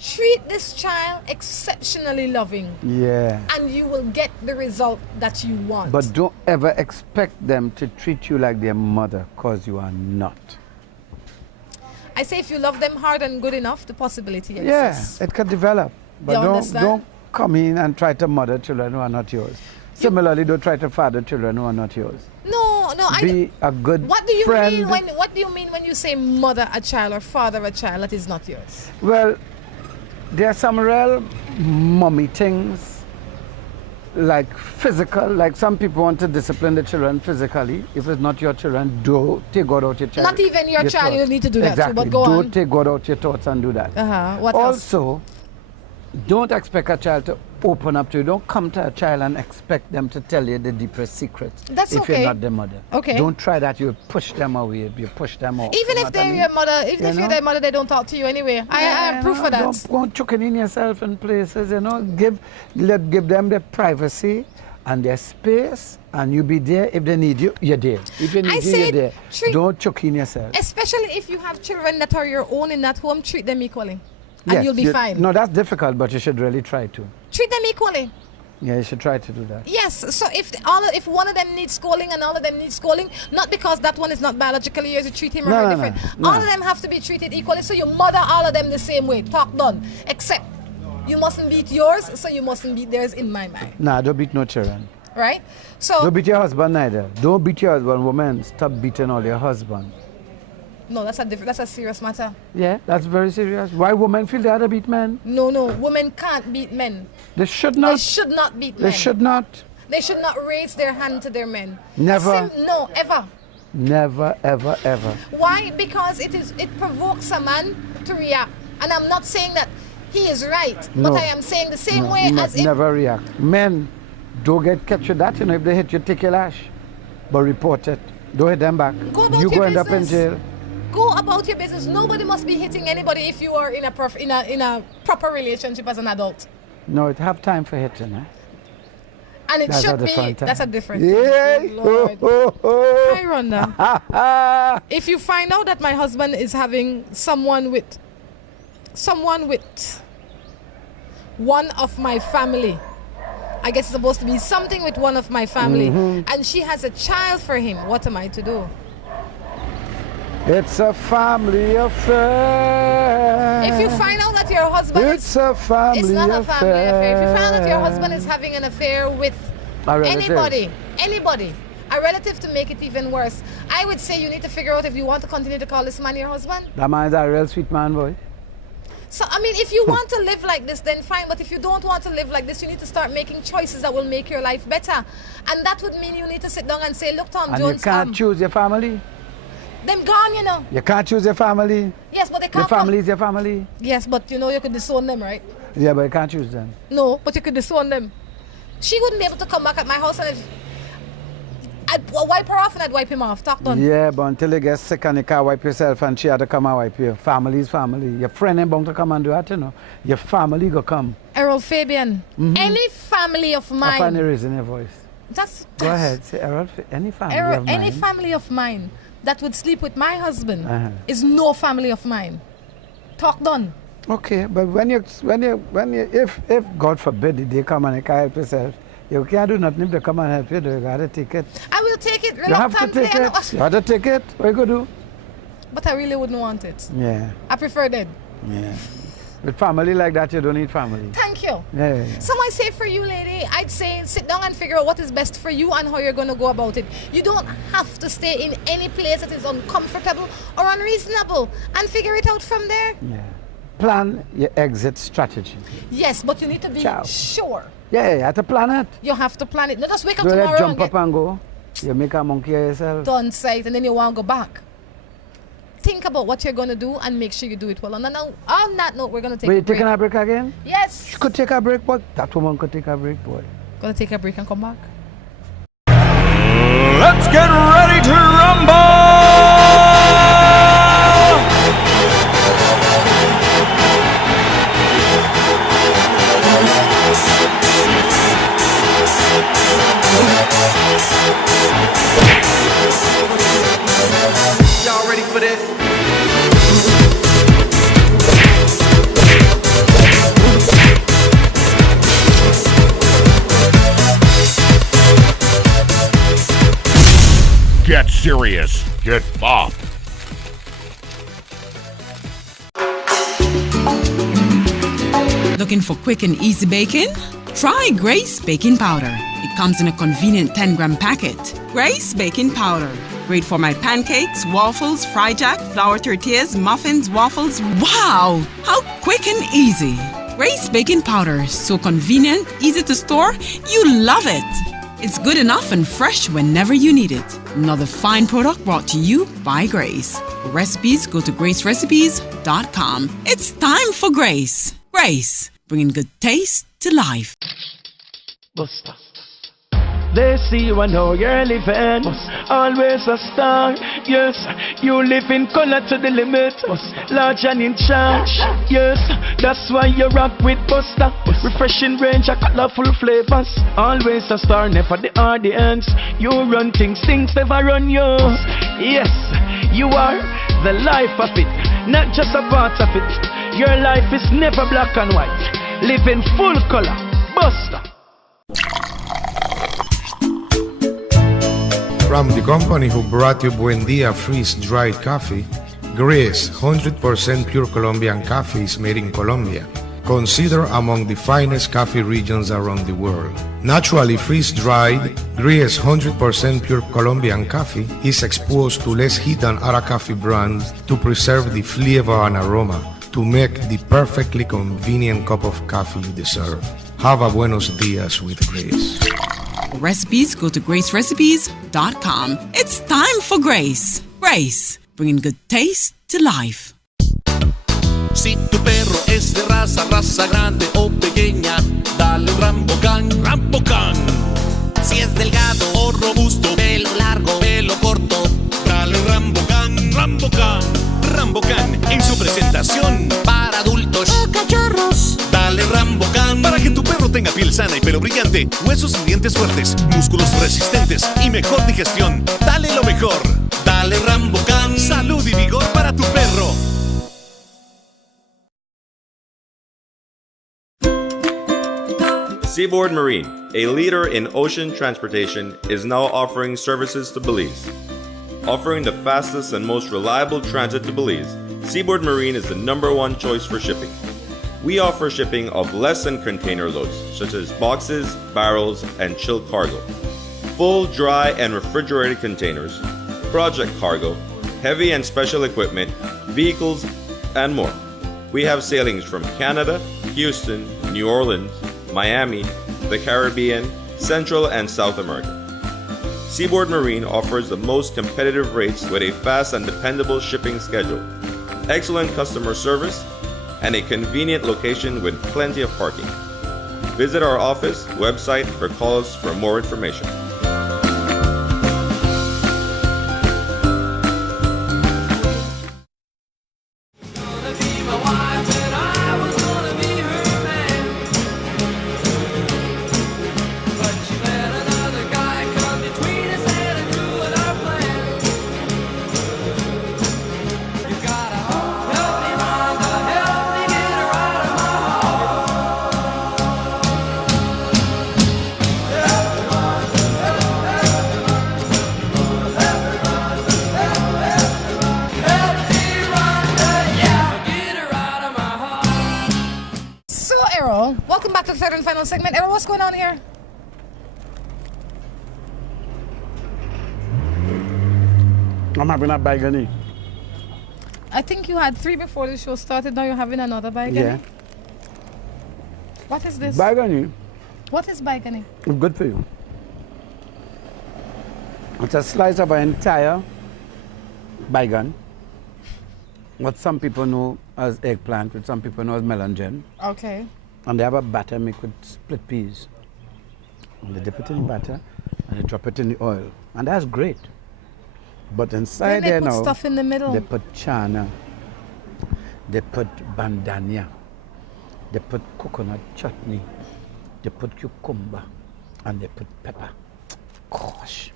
Treat this child exceptionally loving. Yeah. And you will get the result that you want. But don't ever expect them to treat you like their mother, because you are not. I say if you love them hard and good enough, the possibility exists. Yeah, it can develop. But don't come in and try to mother children who are not yours. Similarly, don't try to father children who are not yours. No. Be a good friend. What do you mean when you say mother a child or father a child that is not yours? Well, there are some real mommy things, like physical, like some people want to discipline the children physically. If it's not your children, don't take God out your child. Not even your child, you need to do that. Exactly. But go on. Don't take God out your thoughts and do that. What else? Also, don't expect a child to open up to you. Don't come to a child and expect them to tell you the deepest secrets. That's if okay. you're not the mother. Okay. Don't try that. You push them away. You push them off. Even if they're your mother, even if you're their mother, they don't talk to you anyway. I have proof for that. Don't go chucking in yourself in places, you know. Give them their privacy and their space, and you be there. If they need you, you're there. If they need you, you're there. Don't chuck in yourself. Especially if you have children that are your own in that home, treat them equally. And you'll be fine. No, that's difficult, but you should really try to. Treat them equally. Yeah, you should try to do that. Yes, so if one of them needs schooling and all of them need schooling, not because that one is not biologically yours, you treat him or her different. No. All of them have to be treated equally, so you mother all of them the same way. Talk done. Except you mustn't beat yours, so you mustn't beat theirs in my mind. Nah, don't beat no children. Right? So don't beat your husband neither. Don't beat your husband, woman. Stop beating all your husband. No, that's a serious matter. Yeah, that's very serious. Why women feel they have to beat men? No, women can't beat men. They should not. They should not beat men. They should not. They should not raise their hand to their men. Never. No, ever. Never, ever, ever. Why? Because it provokes a man to react. And I'm not saying that he is right, but I am saying the same way as if... Never react. Men, don't get catch with that, you know. If they hit you, take your lash. But report it. Don't hit them back. You go end up in jail. Go about your business. Nobody must be hitting anybody if you are in a proper relationship as an adult. No, it have time for hitting, eh? And it should be. That's a different yeah. thing. Lord. Hi, Rhonda. If you find out that my husband is having someone with one of my family, I guess it's supposed to be something with one of my family, and she has a child for him, what am I to do? It's a family affair. If you find out that your husband it's not a family affair. If you find out that your husband is having an affair with anybody, a relative, to make it even worse, I would say you need to figure out if you want to continue to call this man your husband. That man's a real sweet man, boy. So, I mean, if you want to live like this, then fine. But if you don't want to live like this, you need to start making choices that will make your life better. And that would mean you need to sit down and say, look, Tom Jones, and you can't choose your family. Them gone, you know. You can't choose your family. Yes, but they can't. Your family is your family. Yes, but you know you could disown them, right? Yeah, but you can't choose them. No, but you could disown them. She wouldn't be able to come back at my house and I'd wipe her off and I'd wipe him off. Talk done. Yeah, but until you get sick and you can't wipe yourself and she had to come and wipe you. Family is family. Your friend ain't bound to come and do that, you know. Your family go come. Errol, Fabien, any family of mine. I find the reason in your voice. Go ahead, say Errol, any family Errol, of mine. Any family of mine that would sleep with my husband is no family of mine. Talk done. Okay, but if God forbid they come and you can't help yourself, you can't do nothing if they come and help you. You gotta take it. I will take it. You have to take it. You have to take it. What you gonna do? But I really wouldn't want it. Yeah. I prefer dead. Yeah. With family like that, you don't need family. Thank you. Yeah. So I say for you, lady, I'd say sit down and figure out what is best for you and how you're going to go about it. You don't have to stay in any place that is uncomfortable or unreasonable, and figure it out from there. Yeah. Plan your exit strategy. Yes, but you need to be sure. Yeah, you have to plan it. You have to plan it. Not just wake up Don't tomorrow jump up and go. You make a monkey of yourself. Done sight, and then you want to go back. Think about what you're going to do and make sure you do it well. And now, on that note, we're going to take a break. Wait, taking a break again? Yes. She could take a break, but that woman could take a break, boy. Going to take a break and come back. Let's get ready to rumble! Y'all ready for this? Get serious. Get bopped. Looking for quick and easy baking? Try Grace Baking Powder. It comes in a convenient 10-gram packet. Grace Baking Powder. Great for my pancakes, waffles, fry jack, flour tortillas, muffins, waffles. Wow! How quick and easy. Grace Baking Powder. So convenient, easy to store. You love it. It's good enough and fresh whenever you need it. Another fine product brought to you by Grace. For recipes, go to gracerecipes.com. It's time for Grace. Grace. bringing good taste to life. Buster. They see you and how you're living. Always a star. Yes, you live in color to the limit. Large and in charge. Yes, that's why you rock with Buster. Refreshing range of colorful flavors. Always a star, never the audience. You run things never run you. Yes, you are the life of it, not just a part of it. Your life is never black and white. Live in full color. Buster. From the company who brought you Buendia freeze-dried coffee, Grace 100% pure Colombian coffee is made in Colombia, considered among the finest coffee regions around the world. Naturally freeze-dried, Grace 100% pure Colombian coffee is exposed to less heat than other coffee brands to preserve the flavor and aroma to make the perfectly convenient cup of coffee you deserve. Have a buenos dias with Grace. For recipes, go to gracerecipes.com. It's time for Grace. Grace, bringing good taste to life. Si tu perro es de raza grande o pequeña, dale un Rambocan, Rambocan. Si es delgado o robusto, pelo largo, pelo corto, dale un Rambocan, Rambocan. Rambocan en su presentación para adultos o cachorros. Dale Rambocan para que tu perro tenga piel sana y pelo brillante, huesos y dientes fuertes, músculos resistentes y mejor digestión. Dale lo mejor. Dale Rambocan. Salud y vigor para tu perro. Seaboard Marine, a leader in ocean transportation, is now offering services to Belize. Offering the fastest and most reliable transit to Belize, Seaboard Marine is the #1 choice for shipping. We offer shipping of less than container loads, such as boxes, barrels, and chilled cargo, full, dry, and refrigerated containers, project cargo, heavy and special equipment, vehicles, and more. We have sailings from Canada, Houston, New Orleans, Miami, the Caribbean, Central and South America. Seaboard Marine offers the most competitive rates with a fast and dependable shipping schedule, excellent customer service, and a convenient location with plenty of parking. Visit our office, website, or call us for more information. Errol, welcome back to the third and final segment. Errol, what's going on here? I'm having a bagani. I think you had 3 before the show started. Now you're having another bagani? Yeah. What is this? Bagani. What is bagani? It's good for you. It's a slice of an entire baigan. What some people know as eggplant, what some people know as melangen. Okay. And they have a batter made with split peas. And they dip it in batter and they drop it in the oil. And that's great. But inside then there they put now, stuff in the middle. they put chana, they put bandania, they put coconut chutney, they put cucumber, and they put pepper. Gosh.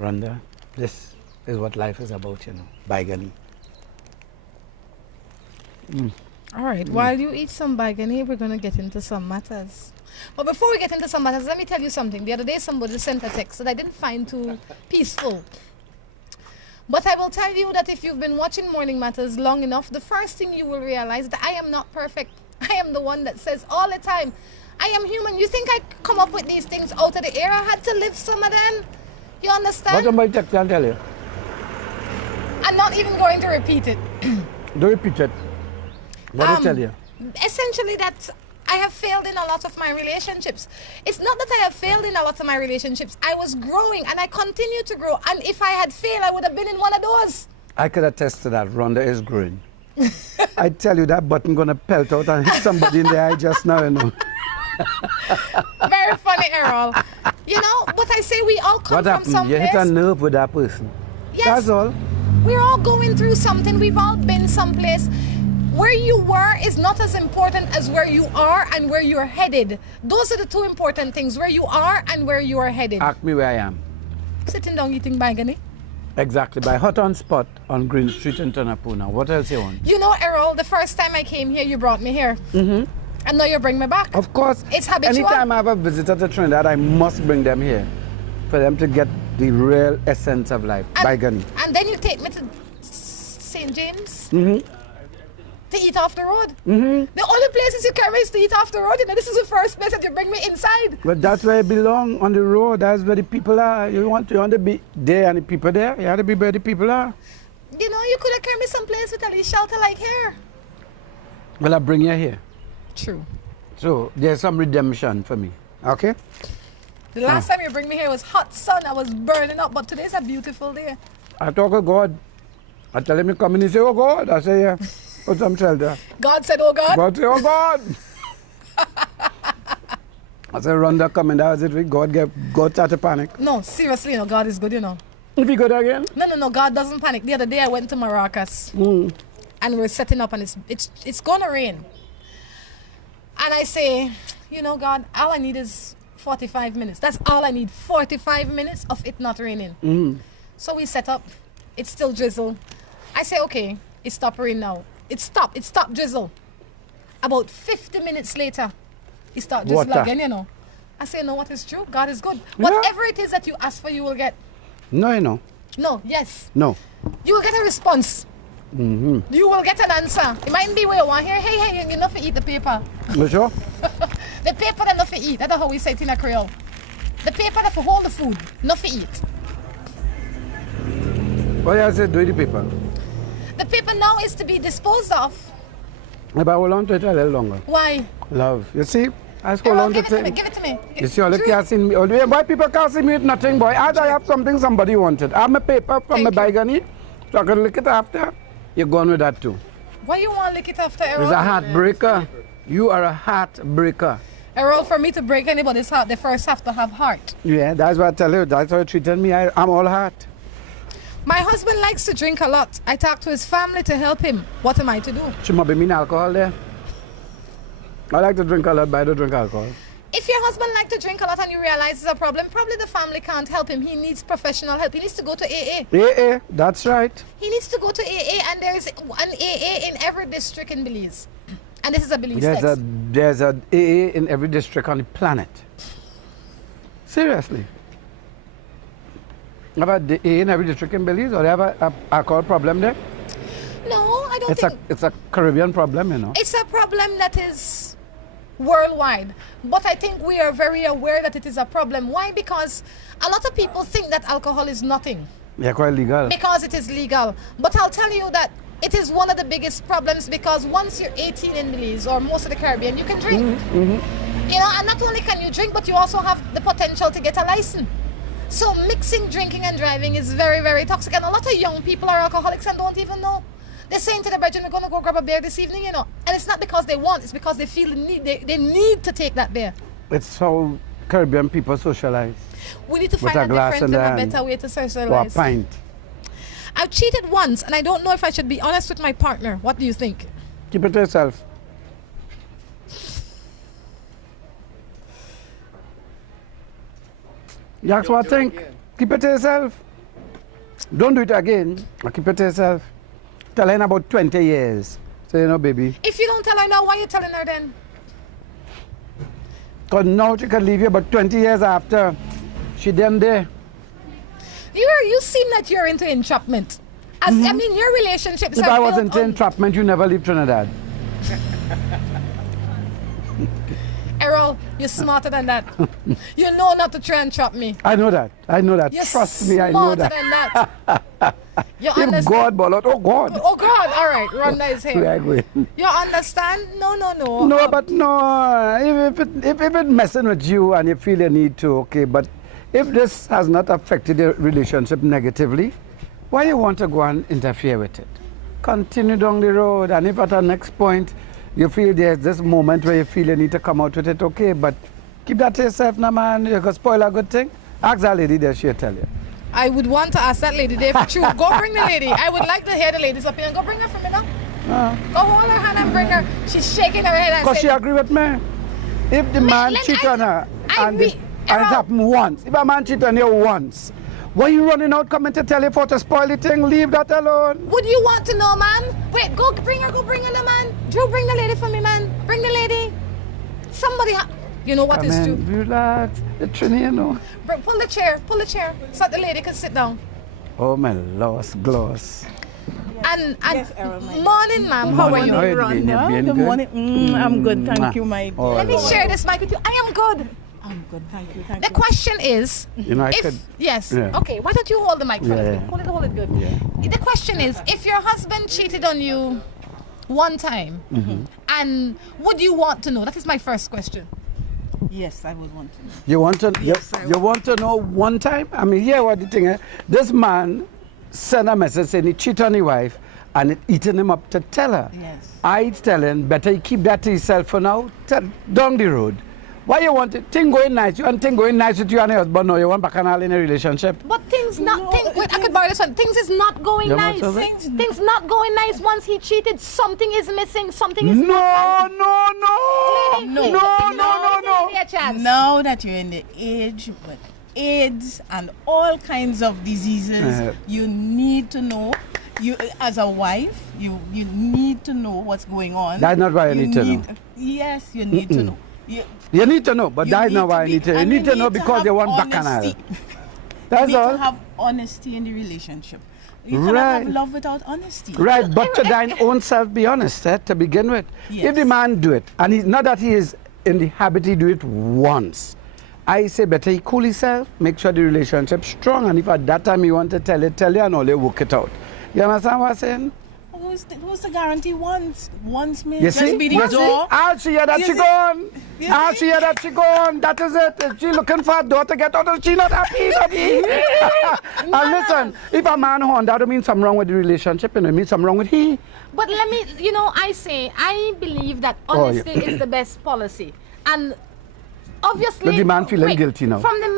Rhonda, this is what life is about, you know, baigani. All right, while you eat some bagani, we're going to get into some matters. But before we get into some matters, let me tell you something. The other day, somebody sent a text that I didn't find too peaceful. But I will tell you that if you've been watching Morning Matters long enough, the first thing you will realize that I am not perfect. I am the one that says all the time, I am human. You think I come up with these things out of the air? I had to live some of them. You understand? What somebody text and tell you? I'm not even going to repeat it. Don't repeat it. What did I tell you? Essentially that I have failed in a lot of my relationships. It's not that I have failed in a lot of my relationships. I was growing and I continue to grow. And if I had failed, I would have been in one of those. I could attest to that. Rhonda is growing. I tell you, that button gonna pelt out and hit somebody in the eye just now, you know. Very funny, Errol. You know, but I say we all come What from happened? someplace. You hit a nerve with that person. Yes. That's all. We're all going through something. We've all been someplace. Where you were is not as important as where you are and where you're headed. Those are the two important things, where you are and where you are headed. Ask me where I am. Sitting down eating bangani. Exactly, by Hot On Spot on Green Street in Tunapuna. What else you want? You know, Errol, the first time I came here, you brought me here. Mm-hmm. And now you bring me back. Of course. It's habitual. Anytime I have a visitor to Trinidad, I must bring them here for them to get the real essence of life. Bygani. And then you take me to St. James Mm-hmm. to eat off the road. Mm-hmm. The only places you carry is to eat off the road. You know, this is the first place that you bring me inside. But that's where I belong, on the road. That's where the people are. You want to be there and the people there. You have to be where the people are. You know, you could have carried me someplace with at least shelter like here. Well, I bring you here. True. So there's some redemption for me. Okay? The last time you bring me here was hot sun. I was burning up, but today's a beautiful day. I talk to God. I tell him to come in. He say, oh God. I say, yeah. Put some shelter. God said, oh God. God say, oh God. I said, Rhonda coming. That was it. God started panic. No, seriously, you know, God is good, you know. If he good again? No, God doesn't panic. The other day I went to Maracas and we're setting up and it's gonna rain. And I say, you know, God, all I need is 45 minutes. That's all I need, 45 minutes of it not raining. So we set up. It's still drizzle. I say, okay, it stopped rain now. It stopped drizzle. About 50 minutes later, it started drizzle again, you know. I say, no, what is true? God is good. Yeah. Whatever it is that you ask for, you will get. No, you know. No, yes. No. You will get a response. Mm-hmm. You will get an answer. It might be where you want here. Hey, you know for eat the paper. You sure? The paper that not for eat. That's how we say it in a Creole. The paper that for hold the food, not for eat. What you say, do the paper? The paper now is to be disposed of. But hold on to it a little longer. Why? Love. You see? I hold on to it. Give it to me. You see, all the can't see me. Why people can't see me with nothing, boy? As I have something somebody wanted. I have my paper from my bygani, so I can lick it after. You're going with that too. Why you want to lick it after, Errol? It's a heartbreaker. You are a heartbreaker. Errol, for me to break anybody's heart, they first have to have heart. Yeah, that's what I tell you. That's how you treated me. I'm all heart. My husband likes to drink a lot. I talk to his family to help him. What am I to do? Should not be mean alcohol there? I like to drink a lot, but I don't drink alcohol. If your husband likes to drink a lot and you realize it's a problem, probably the family can't help him. He needs professional help. He needs to go to AA. AA, that's right. He needs to go to AA, and there is an AA in every district in Belize. And this is a Belize text. There's a AA in every district on the planet. Seriously. About the AA in every district in Belize, or they have a alcohol problem there? No, I don't think. It's a Caribbean problem, you know. It's a problem that is worldwide. But I think we are very aware that it is a problem. Why? Because a lot of people think that alcohol is nothing. Yeah, quite legal. Because it is legal. But I'll tell you that it is one of the biggest problems, because once you're 18 in Belize or most of the Caribbean, you can drink. You know, and not only can you drink, but you also have the potential to get a license. So mixing drinking and driving is very, very toxic. And a lot of young people are alcoholics and don't even know. They're saying to the brethren, we're going to go grab a beer this evening, you know. And it's not because they want, it's because they feel the need. They need to take that beer. It's how Caribbean people socialize. We need to find a different and a better way to socialize. Or a pint. I've cheated once, and I don't know if I should be honest with my partner. What do you think? Keep it to yourself. That's what I think. Keep it to yourself. Don't do it again. Or keep it to yourself. Tell her in about 20 years. So, you know, baby. If you don't tell her now, why are you telling her then? Because now she can leave you, but 20 years after, she then there. You seem that you're into entrapment. I mean, your relationships If are I built wasn't into on... entrapment, you never leave Trinidad. Errol, you're smarter than that. You know not to try and trap me. I know that. I know that. You're Trust me, I know that. Smarter than that. You If understand? God, Bolot, oh God. Oh God, all right, Rhonda is here. We are going. You understand? No. No, but no. If it's messing with you and you feel you need to, okay. But if this has not affected your relationship negatively, why you want to go and interfere with it? continue down the road. And if at the next point you feel there's this moment where you feel you need to come out with it, okay, but keep that to yourself now, man. You can spoil a good thing. Ask that lady there, she'll tell you. I would want to ask that lady there for true. Go bring the lady. I would like to hear the lady's opinion. Go bring her for me now. Go hold her hand and bring her. She's shaking her head and Because she saying, agree with me. If the man cheat on her and it happened once, if a man cheat on you once, why you running out coming to tell you for to spoil the thing? Leave that alone. would you want to know, man? Wait, go bring her the man. Drew, bring the lady for me, man. Bring the lady. Somebody, you know what is true. Relax. The Trini, you know. Pull the chair, so that the lady can sit down. Oh, my lost gloss. And Yes, Errol, my morning, ma'am. How are you? Rhonda. Good morning. I'm good, thank you, my dear. Let me share this mic with you. I am good. I'm good, thank you. The question is, You know, I could. yes, Yeah. okay, why don't you hold the mic for Yeah. me? Hold it good. Yeah. The question is, if your husband cheated on you one time, and would you want to know? That is my first question. Yes, I would want to know. You want to Yes, I you want to know one time? I mean, here what the thing is. This man sent a message saying he cheated on his wife and it eating him up to tell her. Yes. I tell him, better you keep that to yourself for now, down the road. Why you want it? Thing going nice. You want thing going nice with you and your husband, no, you want bacchanal in a relationship. But things not, wait, I could borrow this one. Things is not going You nice. want to Things not going nice. Once he cheated, something is missing. Something is No. Now that you're in the age with AIDS and all kinds of diseases, you need to know. You, as a wife, you need to know what's going on. That's not why you need to know. Yes, you need to know. You need to know, but that's not why I need to know. You need to know because have you want bacchanal. honesty. That's you need all. to have honesty in the relationship. You cannot have love without honesty. Right, but to thine own self be honest, to begin with. Yes. If the man do it, and he's not that he is in the habit, he do it once. I say better he cool himself, make sure the relationship strong, and if at that time you want to tell you, and all, you work it out. You understand what I'm saying? Who's the guarantee once may You just see? be the You see? door? I'll see her that You she see? gone. You I'll see? see her that she gone. That is it. If she looking for a door to get out of, she not happy. And listen, if a man horn, that don't mean something wrong with the relationship, and it means something wrong with he. But let me, I believe that honesty is the best policy. And obviously, But the man feeling guilty now. From the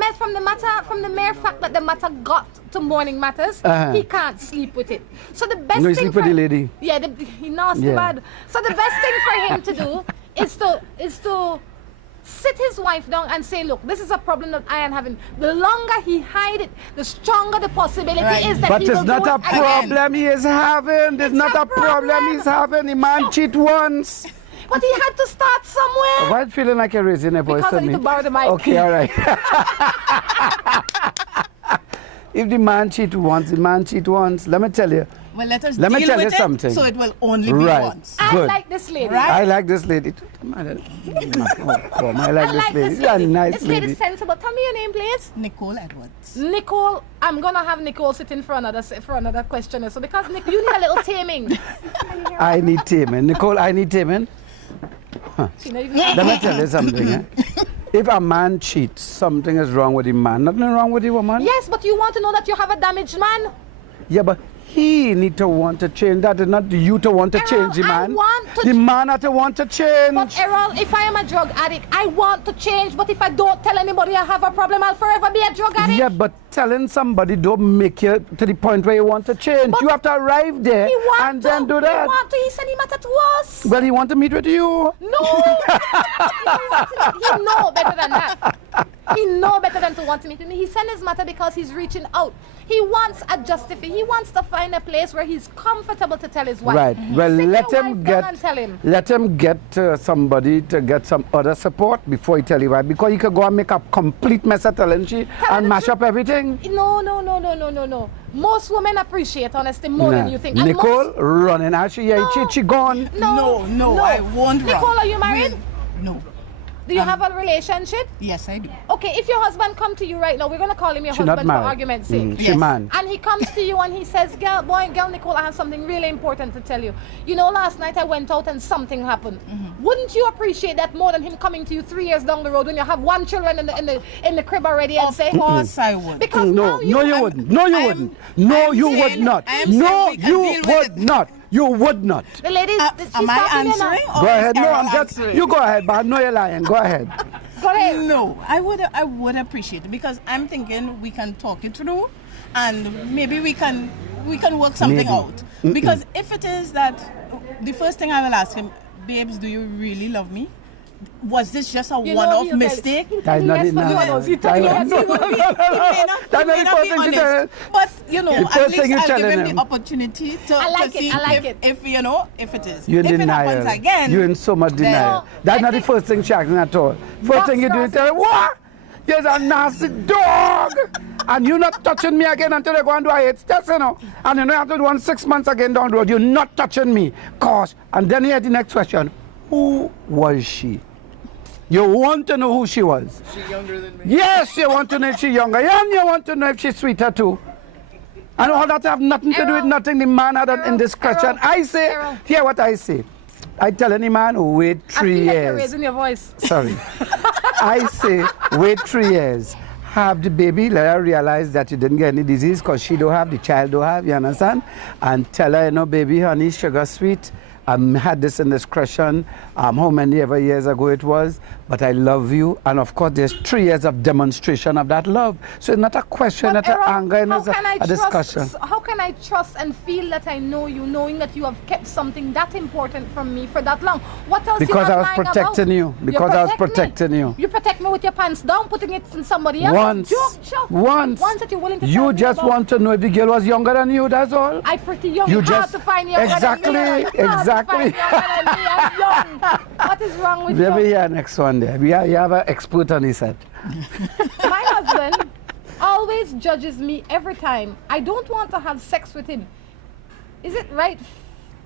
mere fact that the matter got to morning matters, he can't sleep with it. So the best No, he thing sleep with the lady. Yeah, he nasty bad. So the best thing for him to do is to sit his wife down and say, look, this is a problem that I am having. The longer he hide it, the stronger the possibility is that But he will it's not do a it again. problem he is having. It's not a problem he's having. The man cheat once. But he had to start somewhere. Why feeling like you're raising a voice Because to I need me? to borrow the mic. Okay, all right. If the man cheat once, let me tell you. Well, let us Let me deal tell you with it, something. so it will only be Right. once. I Good. like this lady. Right? I like this lady. I like this lady. She's a nice This lady's lady. sensible. Tell me your name, please. Nicole Edwards. Nicole. I'm gonna have Nicole sitting for another question. So because Nick, you need a little taming. I need taming. Nicole, I need taming. She not even- Let me tell you something. If a man cheats, something is wrong with the man. Nothing wrong with the woman. Yes, but you want to know that you have a damaged man. Yeah, but he need to want to change. That is not you to want to Errol, change the I man. want to The man had to want to change. But Errol, if I am a drug addict, I want to change. But if I don't tell anybody I have a problem, I'll forever be a drug addict. Yeah, but telling somebody don't make you to the point where you want to change. But you have to arrive there and then do that. He said he matter to us. Well, he want to meet with you. No. He know better than that. He know better than to want to meet with me. He sent his matter because he's reaching out. He wants a justification. He wants to find a place where he's comfortable to tell his wife. Right. Well, Sit let your him wife get down and tell him. let him get somebody to get some other support before he tell you why. Because he could go and make a complete mess of telling she and mash up everything. No. Most women appreciate honesty more than you think. And Nicole running out. She gone. No, I won't run. Nicole, are you married? No. Do you have a relationship? Yes, I do. Okay, if your husband come to you right now, we're going to call him your She not husband for married. argument's sake. She man. And he comes to you and he says, girl Nicole, I have something really important to tell you. You know, last night I went out and something happened. Wouldn't you appreciate that more than him coming to you 3 years down the road when you have one children in the crib already and say, Of course I would. Because No, now you wouldn't. No, you wouldn't. No, you would not. I am saying No, we can you deal with would it. not. You would not. The ladies, Am I answering? Or Go ahead. is No, Errol I'm just. answering? You go ahead, but I know you're lying. Go ahead. Go ahead. No, I would appreciate it because I'm thinking we can talk it through, and maybe we can work something Maybe. out. Because if it is that, the first thing I will ask him, babes, do you really love me? Was this just a one-off mistake? That's not it now. That's not the first thing she said. But you know, The at first thing least you I'll give telling him him. the opportunity to, I like to it, see I like it. if you know if it is. You're in if it denial. happens again, You're in so much then- denial. That's not the first thing she asking at all. First thing you do is tell her, what? You're a nasty dog. And you're not touching me again until they go and do a AIDS test, you know. And you know you have to do one 6 months again down the road. You're not touching me. Cause, and then you have the next question. Who was she? You want to know who she was. She younger than me? Yes, you want to know if she's younger. And you want to know if she's sweeter too. And all that have nothing to do with nothing. The man had an indiscretion. I say, hear what I say. I tell any man who wait 3 I feel like you're years. raising your voice. Sorry. I say, wait 3 years. Have the baby, let her realize that you didn't get any disease because she don't have, the child don't have, you understand? And tell her, you know, baby, honey, sugar sweet. Had this indiscretion, how many ever years ago it was, but I love you. And of course, there's 3 years of demonstration of that love. So it's not a question, not an anger, it's a discussion. How can I trust and feel that I know you, knowing that you have kept something that important from me for that long? What else? Because you I was lying protecting about? you. Because I was protecting you. You protect me with your pants down, putting it in somebody else. Once. Once that you're willing to tell You me just about. want to know if the girl was younger than you, that's all. I'm pretty young. You Hard just to find younger exactly, than me. exactly. I'm young. What is wrong with Let me you? hear next one there. You have an expert on his set. My husband always judges me every time. I don't want to have sex with him. Is it right?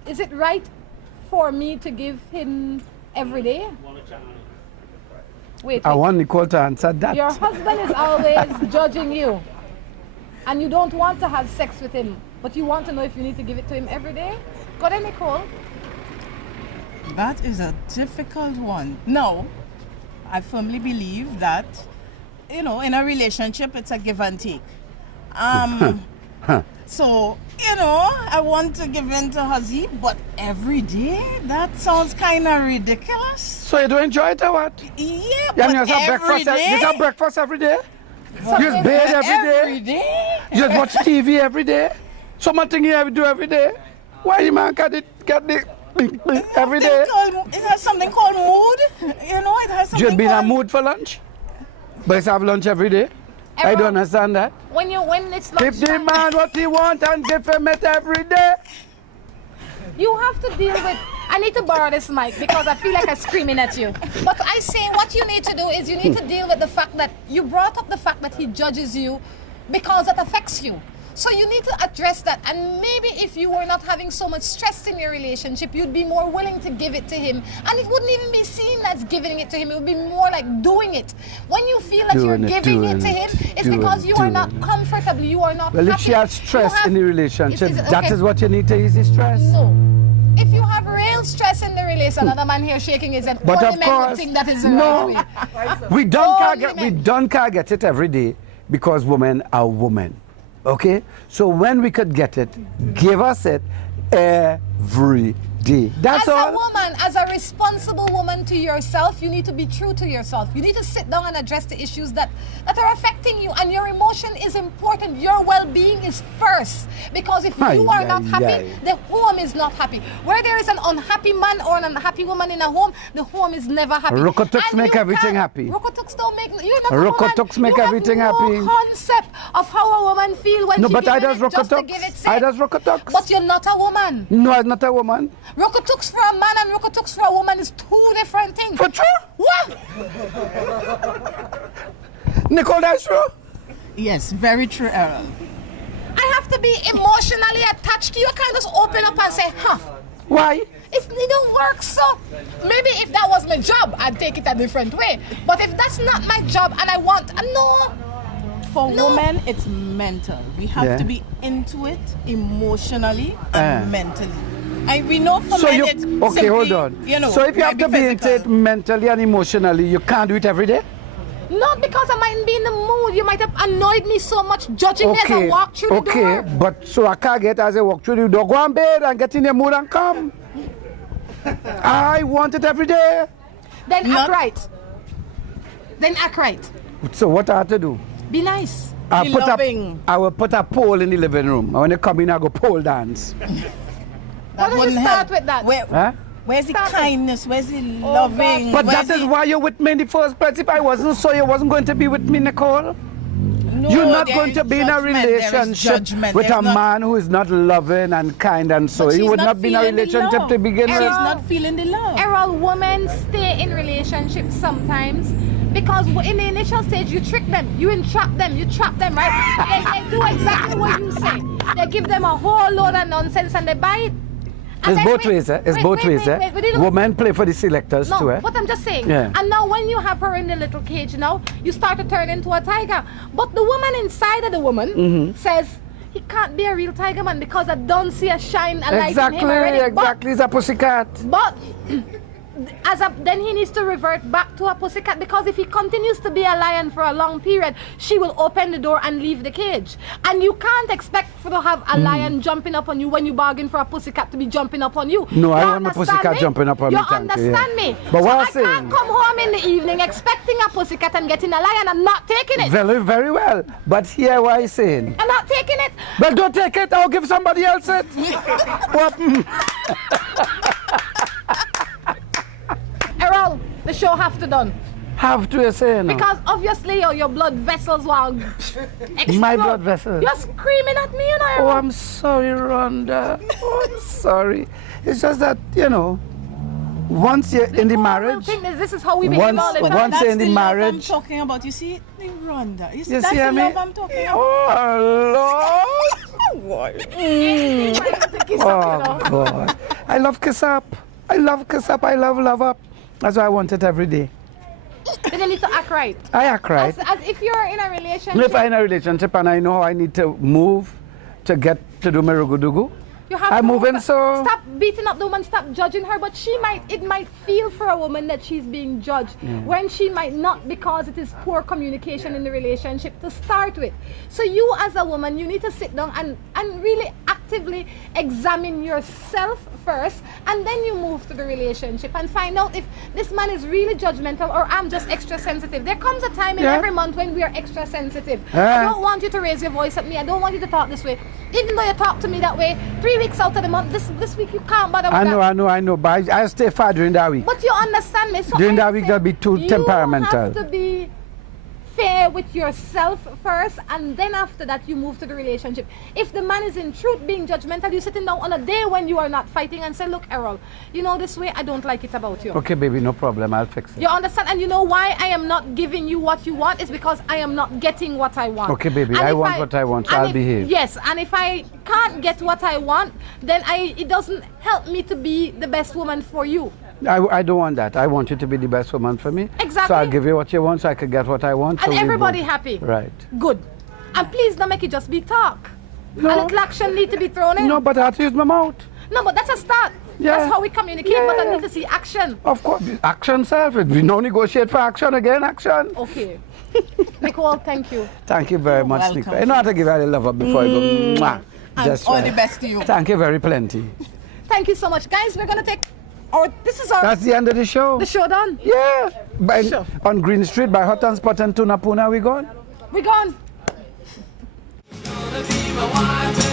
Is it right for me to give him every day? Wait. I want Nicole to answer that. Your husband is always judging you, and you don't want to have sex with him, but you want to know if you need to give it to him every day? Go ahead, Nicole. That is a difficult one. No, I firmly believe that, you know, in a relationship, it's a give and take. So, you know, I want to give in to Huzzy, but every day? That sounds kind of ridiculous. So you don't enjoy it or what? Yeah, Yeah, but you just have every breakfast. day? You just have breakfast every day. You just bathe Every day? You just watch TV every day. Something you have to do every day. Why you man get the every day? It has something called mood. You know, it has something You'd be in a called... mood for lunch, but you have lunch every day. I don't understand that. When it's Give the man what he wants and give him it every day. You have to deal with... I need to borrow this mic because I feel like I'm screaming at you. But I say what you need to do is you need to deal with the fact that you brought up the fact that he judges you because it affects you. So you need to address that, and maybe if you were not having so much stress in your relationship, you'd be more willing to give it to him, and it wouldn't even be seen as giving it to him. It would be more like doing it. When you feel that you're giving it to him, it's because you are not comfortable, you are not Well, happy. if she has stress in the relationship, okay. that is what you need to ease the stress. No. If you have real stress in the relationship, another man here shaking his head, But only of men would course, think that is the no. right way. We don't get it every day because women are women. Okay? So when we could get it, give us it every day. That's all. As a woman, as a responsible woman to yourself, you need to be true to yourself. You need to sit down and address the issues that are affecting you, and your emotion is important. Your well-being is first, because if you are not happy, the home is not happy. Where there is an unhappy man or an unhappy woman in a home, the home is never happy. Rokotuks make everything happy. Rokotuks don't make... You're not Rokotuks make everything happy. You have no concept of how a woman feels when No, she but I does gives it just to give it Rokotuks. sex. I does Rokotuks. But you're not a woman. No, I'm not a woman. Rokotuks for a man and rokotuks for a woman is two different things. For true? What? Nicole, that's true? Yes, very true, Errol. I have to be emotionally attached to you. I can't just open up and say, huh. Why? It don't work so. Maybe if that was my job, I'd take it a different way. But if that's not my job and I want, no. For women, it's mental. We have to be into it emotionally and mentally. And we know for men it's okay, simply, hold on. You know, so if you have to be physical. into it mentally and emotionally, you can't do it every day? Not because I mightn't be in the mood. You might have annoyed me so much judging me as I walk through the door. Okay, but so I can't get as I walk through the door. Go on bed and get in your mood and come. I want it every day. Then act right. Then act right. So what I have to do? Be nice. I will put a pole in the living room. And when they come in, I go pole dance. Why don't you start with that? Where's the kindness? Where's the loving? But that is why you're with me in the first place. If I wasn't so, you wasn't going to be with me, Nicole. No, you're not going to be in a relationship with a man who is not loving and kind and so. You would not be in a relationship to begin with. She's not feeling the love. Errol, women stay in relationships sometimes because in the initial stage you trick them, you entrap them, you trap them, right? they do exactly what you say. They give them a whole load of nonsense and they buy it. It's both ways, eh? It's both ways, eh? Women play for the selectors too, eh? But I'm just saying. Yeah. And now when you have her in the little cage now, you start to turn into a tiger. But the woman inside of the woman says, he can't be a real tiger man because I don't see a shine, a light in him already. Exactly, he's a pussycat. But then he needs to revert back to a pussycat because if he continues to be a lion for a long period, she will open the door and leave the cage. And you can't expect to have a lion jumping up on you when you bargain for a pussycat to be jumping up on you. No, I want a pussycat jumping up on me. You understand me? But what I can't come home in the evening expecting a pussycat and getting a lion and not taking it. Very, very well. But hear what I'm saying. I'm not taking it. Well, don't take it. I'll give somebody else it. What? Errol, the show have to done. Have to, you say, no? Because obviously your blood vessels will explode. My blood vessels? You're screaming at me, you know, Oh, Errol. I'm sorry, Rhonda. Oh, I'm sorry. It's just that, you know, once you're in the marriage... This is how we behave all the time. Once you're in the marriage... I'm talking about. You see, Rhonda. You see, You that's see the me? love I'm talking about. Oh, Lord. Oh, God. I love kiss up. I love kiss up. I love love up. That's why I want it every day. Then you need to act right. I act right. As if you're in a relationship. If I'm in a relationship and I know how I need to move to get to do my rugudugu, I'm moving so... Stop beating up the woman, stop judging her, but it might feel for a woman that she's being judged when she might not, because it is poor communication in the relationship to start with. So you as a woman, you need to sit down and really actively examine yourself first, and then you move to the relationship and find out if this man is really judgmental or I'm just extra sensitive. There comes a time in every month when we are extra sensitive. I don't want you to raise your voice at me. I don't want you to talk this way. Even though you talk to me that way 3 weeks out of the month, this week you can't bother with I know, but I stay far during that week. But you understand me. So during that week, they'll be too temperamental. You have to be fair with yourself first, and then after that you move to the relationship. If the man is in truth being judgmental, you sitting down on a day when you are not fighting and say, look, Errol, you know this way, I don't like it about you. Okay, baby, no problem, I'll fix it. You understand? And you know why I am not giving you what you want? It's because I am not getting what I want. Okay, baby, I want what I want, so I'll behave. Yes, and if I can't get what I want, then it doesn't help me to be the best woman for you. I don't want that. I want you to be the best woman for me. Exactly. So I'll give you what you want so I can get what I want. And so everybody happy. Right. Good. And please don't make it just be talk. No. A little action need to be thrown in. No, but I have to use my mouth. No, but that's a start. Yeah. That's how we communicate, but I need to see action. Of course. Action self. We no negotiate for action again. Action. Okay. Nicole, thank you. Thank you very much, Nicole. I know how to give you a love up before I go. Mwah. And all the best to you. Thank you very plenty. Thank you so much. Guys, we're going to take... That's the end of the show. The show done? Yeah. On Green Street by Hot and Spot and Tuna Puna, we gone? We gone. Gonna be my wife.